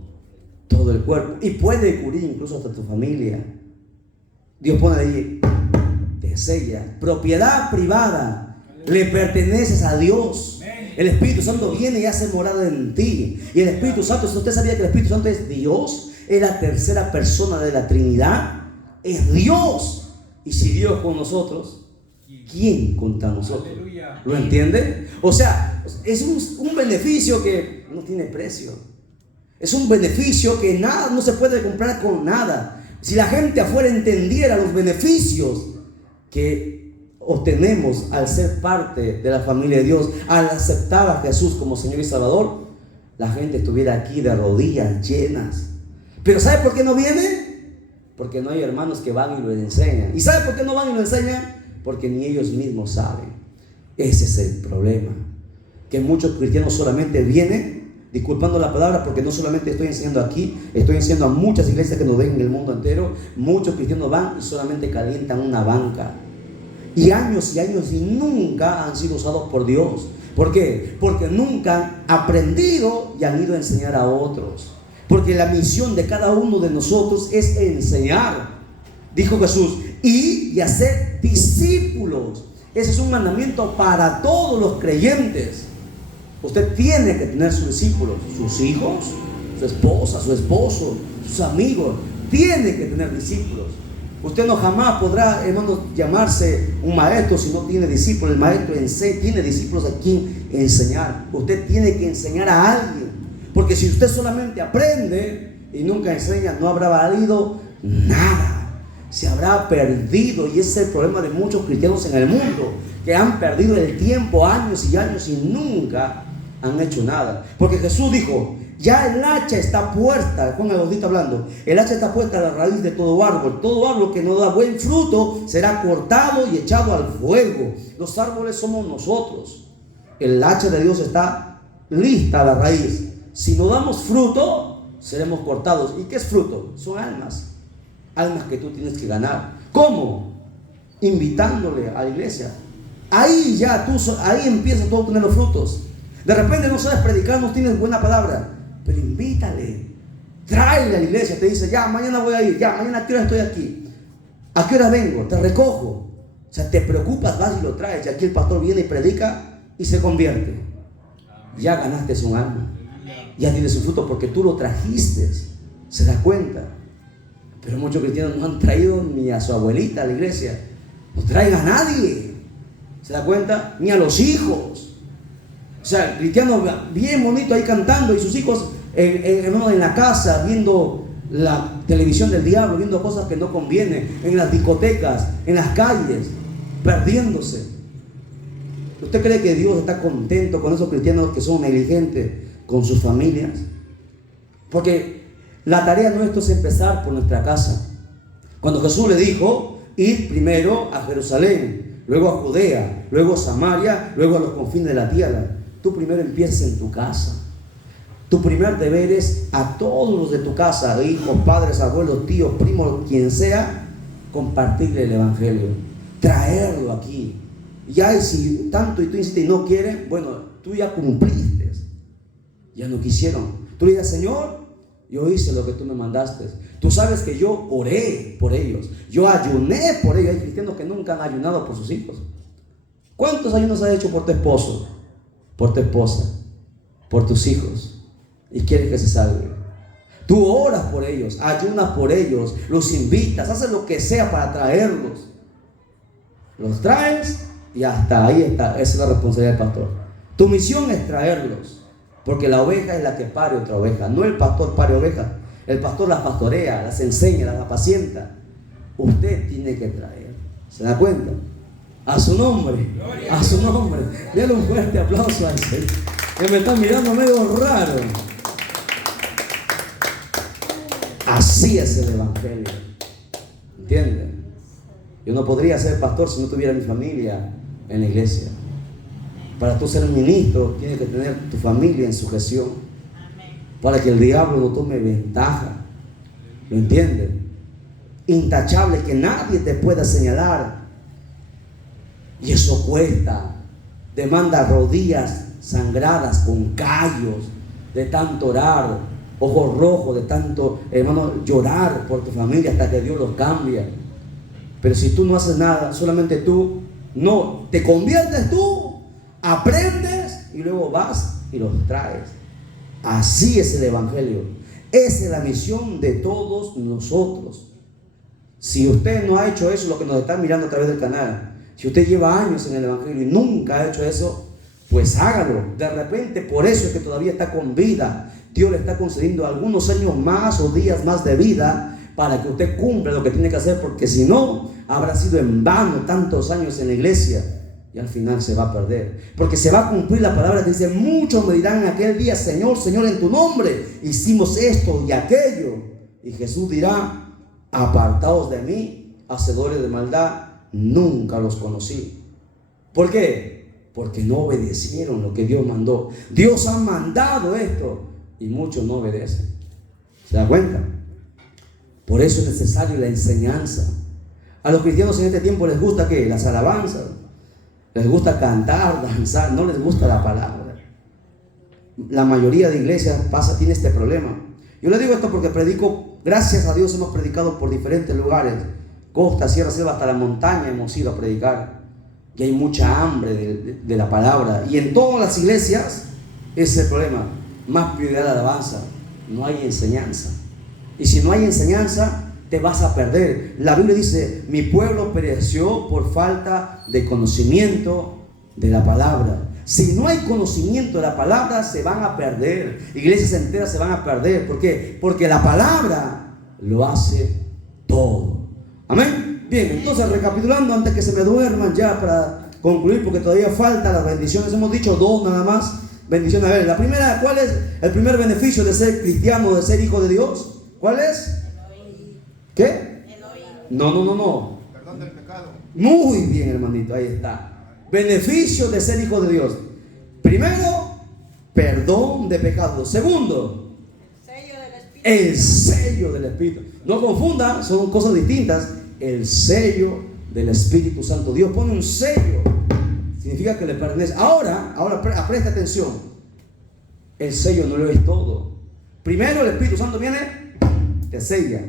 el cuerpo. Y puede cubrir incluso hasta tu familia. Dios pone ahí, te sella. Propiedad privada. Le perteneces a Dios. El Espíritu Santo viene y hace morada en ti. Y el Espíritu Santo, si usted sabía que el Espíritu Santo es Dios, es la tercera persona de la Trinidad, es Dios. Y si Dios con nosotros, ¿quién contra nosotros? ¿Lo entiende? O sea, es un beneficio que no tiene precio. Es un beneficio que nada, no se puede comprar con nada. Si la gente afuera entendiera los beneficios que obtenemos al ser parte de la familia de Dios, al aceptar a Jesús como Señor y Salvador, la gente estuviera aquí de rodillas llenas. Pero ¿sabe por qué no viene? Porque no hay hermanos que van y lo enseñan. ¿Y sabe por qué no van y lo enseñan? Porque ni ellos mismos saben. Ese es el problema, que muchos cristianos solamente vienen, disculpando la palabra, porque no solamente estoy enseñando aquí, estoy enseñando a muchas iglesias que nos ven en el mundo entero. Muchos cristianos van y solamente calientan una banca. Y años y nunca han sido usados por Dios. ¿Por qué? Porque nunca han aprendido y han ido a enseñar a otros. Porque la misión de cada uno de nosotros es enseñar. Dijo Jesús, y hacer discípulos. Ese es un mandamiento para todos los creyentes. Usted tiene que tener sus discípulos, sus hijos, su esposa, su esposo, sus amigos. Tiene que tener discípulos. Usted no jamás podrá, hermano, llamarse un maestro si no tiene discípulos. El maestro tiene discípulos a quien enseñar. Usted tiene que enseñar a alguien. Porque si usted solamente aprende y nunca enseña, no habrá valido nada. Se habrá perdido. Y ese es el problema de muchos cristianos en el mundo, que han perdido el tiempo años y años y nunca han hecho nada. Porque Jesús dijo, ya el hacha está puesta. Juan el Bautista hablando, el hacha está puesta a la raíz de todo árbol. Todo árbol que no da buen fruto será cortado y echado al fuego. Los árboles somos nosotros. El hacha de Dios está lista a la raíz. Si no damos fruto, seremos cortados. ¿Y qué es fruto? Son almas. Almas que tú tienes que ganar. ¿Cómo? Invitándole a la iglesia. Ahí ya ahí empiezas tú a obtener los frutos. De repente no sabes predicar, no tienes buena palabra, pero invítale, tráele a la iglesia. Te dice, ya mañana voy a ir, ya mañana a qué hora estoy aquí, a qué hora vengo, te recojo. O sea, te preocupas, vas y lo traes. Y aquí el pastor viene y predica y se convierte. Ya ganaste un alma, ya tienes un fruto porque tú lo trajiste. ¿Se da cuenta? Pero muchos cristianos no han traído ni a su abuelita a la iglesia, no traen a nadie. ¿Se da cuenta? Ni a los hijos. O sea, el cristiano bien bonito ahí cantando y sus hijos en la casa viendo la televisión del diablo, viendo cosas que no convienen, en las discotecas, en las calles, perdiéndose. ¿Usted cree que Dios está contento con esos cristianos que son negligentes con sus familias? Porque la tarea nuestra es empezar por nuestra casa. Cuando Jesús le dijo, id primero a Jerusalén, luego a Judea, luego a Samaria, luego a los confines de la tierra. Tú primero empiezas en tu casa. Tu primer deber es a todos los de tu casa, hijos, padres, abuelos, tíos, primos, quien sea, compartirle el evangelio, traerlo aquí. Ya, y si tanto y tú insistes y no quieren, bueno, tú ya cumpliste. Ya no quisieron. Tú le dices, Señor, yo hice lo que tú me mandaste. Tú sabes que yo oré por ellos, yo ayuné por ellos. Hay cristianos que nunca han ayunado por sus hijos. ¿Cuántos ayunos has hecho por tu esposo, por tu esposa, por tus hijos? Y quieres que se salve. Tú oras por ellos, ayunas por ellos, los invitas, haces lo que sea para traerlos. Los traes y hasta ahí está. Esa es la responsabilidad del pastor. Tu misión es traerlos. Porque la oveja es la que pare otra oveja. No el pastor pare ovejas. El pastor las pastorea, las enseña, las apacienta. Usted tiene que traer. ¿Se da cuenta? A su nombre. A su nombre. Denle un fuerte aplauso al Señor. Que me están mirando medio raro. Así es el evangelio. ¿Entiende? Yo no podría ser pastor si no tuviera mi familia en la iglesia. Para tú ser un ministro, tienes que tener tu familia en sujeción. Para que el diablo no tome ventaja. ¿Lo entienden? Intachable, que nadie te pueda señalar. Y eso cuesta. Demanda rodillas sangradas con callos de tanto orar, ojos rojos de tanto, hermano, llorar por tu familia hasta que Dios los cambia. Pero si tú no haces nada, solamente tú no te conviertes, tú aprendes y luego vas y los traes. Así es el evangelio. Esa es la misión de todos nosotros. Si usted no ha hecho eso, lo que nos están mirando a través del canal, si usted lleva años en el evangelio y nunca ha hecho eso, pues hágalo. De repente, por eso es que todavía está con vida. Dios le está concediendo algunos años más o días más de vida para que usted cumpla lo que tiene que hacer, porque si no, habrá sido en vano tantos años en la iglesia y al final se va a perder. Porque se va a cumplir la palabra que dice: muchos me dirán en aquel día: Señor, Señor, en tu nombre hicimos esto y aquello. Y Jesús dirá: apartaos de mí, hacedores de maldad, nunca los conocí. ¿Por qué? Porque no obedecieron lo que Dios mandó. Dios ha mandado esto y muchos no obedecen. ¿Se da cuenta? Por eso es necesario la enseñanza. A los cristianos en este tiempo les gusta ¿qué? Las alabanzas. Les gusta cantar, danzar, no les gusta la palabra. La mayoría de iglesias tiene este problema. Yo le digo esto porque predico, gracias a Dios hemos predicado por diferentes lugares, costa, sierra, selva, hasta la montaña hemos ido a predicar. Y hay mucha hambre de la palabra. Y en todas las iglesias ese es el problema. Más prioridad la alabanza. No hay enseñanza. Y si no hay enseñanza, te vas a perder. La Biblia dice: mi pueblo pereció por falta de conocimiento de la palabra. Si no hay conocimiento de la palabra, se van a perder. Iglesias enteras se van a perder. ¿Por qué? Porque la palabra lo hace todo. Amén. Bien, entonces recapitulando, antes que se me duerman ya para concluir, porque todavía faltan las bendiciones. Hemos dicho 2 nada más. Bendiciones. A ver, la primera, ¿cuál es el primer beneficio de ser cristiano, de ser hijo de Dios? ¿Cuál es? ¿Qué? No. Perdón del pecado. Muy bien, hermanito, ahí está. Beneficio de ser hijo de Dios. Primero, perdón de pecados. Segundo, el sello del Espíritu. No confundan, son cosas distintas. El sello del Espíritu Santo. Dios pone un sello, significa que le pertenece. Ahora presta atención. El sello no lo es todo. Primero el Espíritu Santo viene, te sella.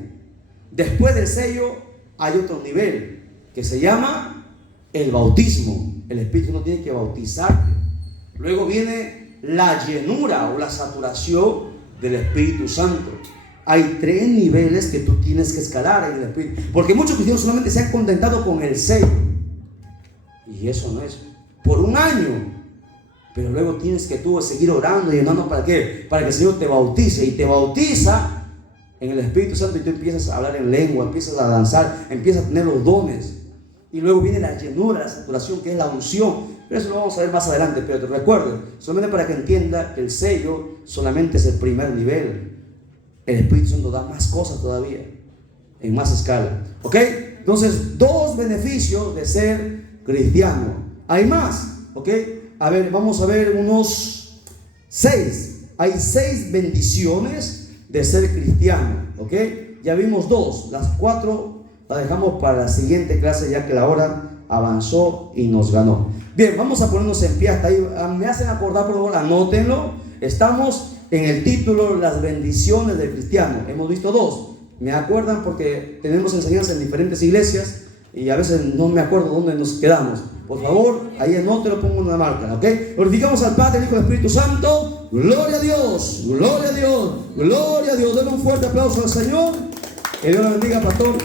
Después del sello hay otro nivel que se llama el bautismo. El Espíritu no tiene que bautizarte. Luego viene la llenura o la saturación del Espíritu Santo. Hay 3 niveles que tú tienes que escalar en el Espíritu. Porque muchos cristianos solamente se han contentado con el sello. Y eso no es por un año. Pero luego tienes que tú seguir orando y llenando. ¿Para qué? Para que el Señor te bautice. Y te bautiza en el Espíritu Santo y tú empiezas a hablar en lengua, empiezas a danzar, empiezas a tener los dones. Y luego viene la llenura, la saturación, que es la unción. Pero eso lo vamos a ver más adelante. Pero te recuerdo, solamente para que entienda que el sello solamente es el primer nivel. El Espíritu Santo da más cosas todavía, en más escala. ¿Ok? Entonces, 2 beneficios de ser cristiano. Hay más. ¿Ok? A ver, vamos a ver unos 6. Hay 6 bendiciones de ser cristiano. ¿Ok? Ya vimos 2. Las 4 las dejamos para la siguiente clase, ya que la hora avanzó y nos ganó. Bien, vamos a ponernos en pie hasta ahí. Me hacen acordar, por favor, anótenlo. Estamos en el título: las bendiciones del cristiano. Hemos visto 2. Me acuerdan porque tenemos enseñanza en diferentes iglesias y a veces no me acuerdo dónde nos quedamos. Por favor, ahí anótenlo, pongo una marca. ¿Ok? Glorificamos al Padre, al Hijo y al Espíritu Santo. Gloria a Dios, gloria a Dios, gloria a Dios. Denle un fuerte aplauso al Señor. Que Dios lo bendiga, pastor.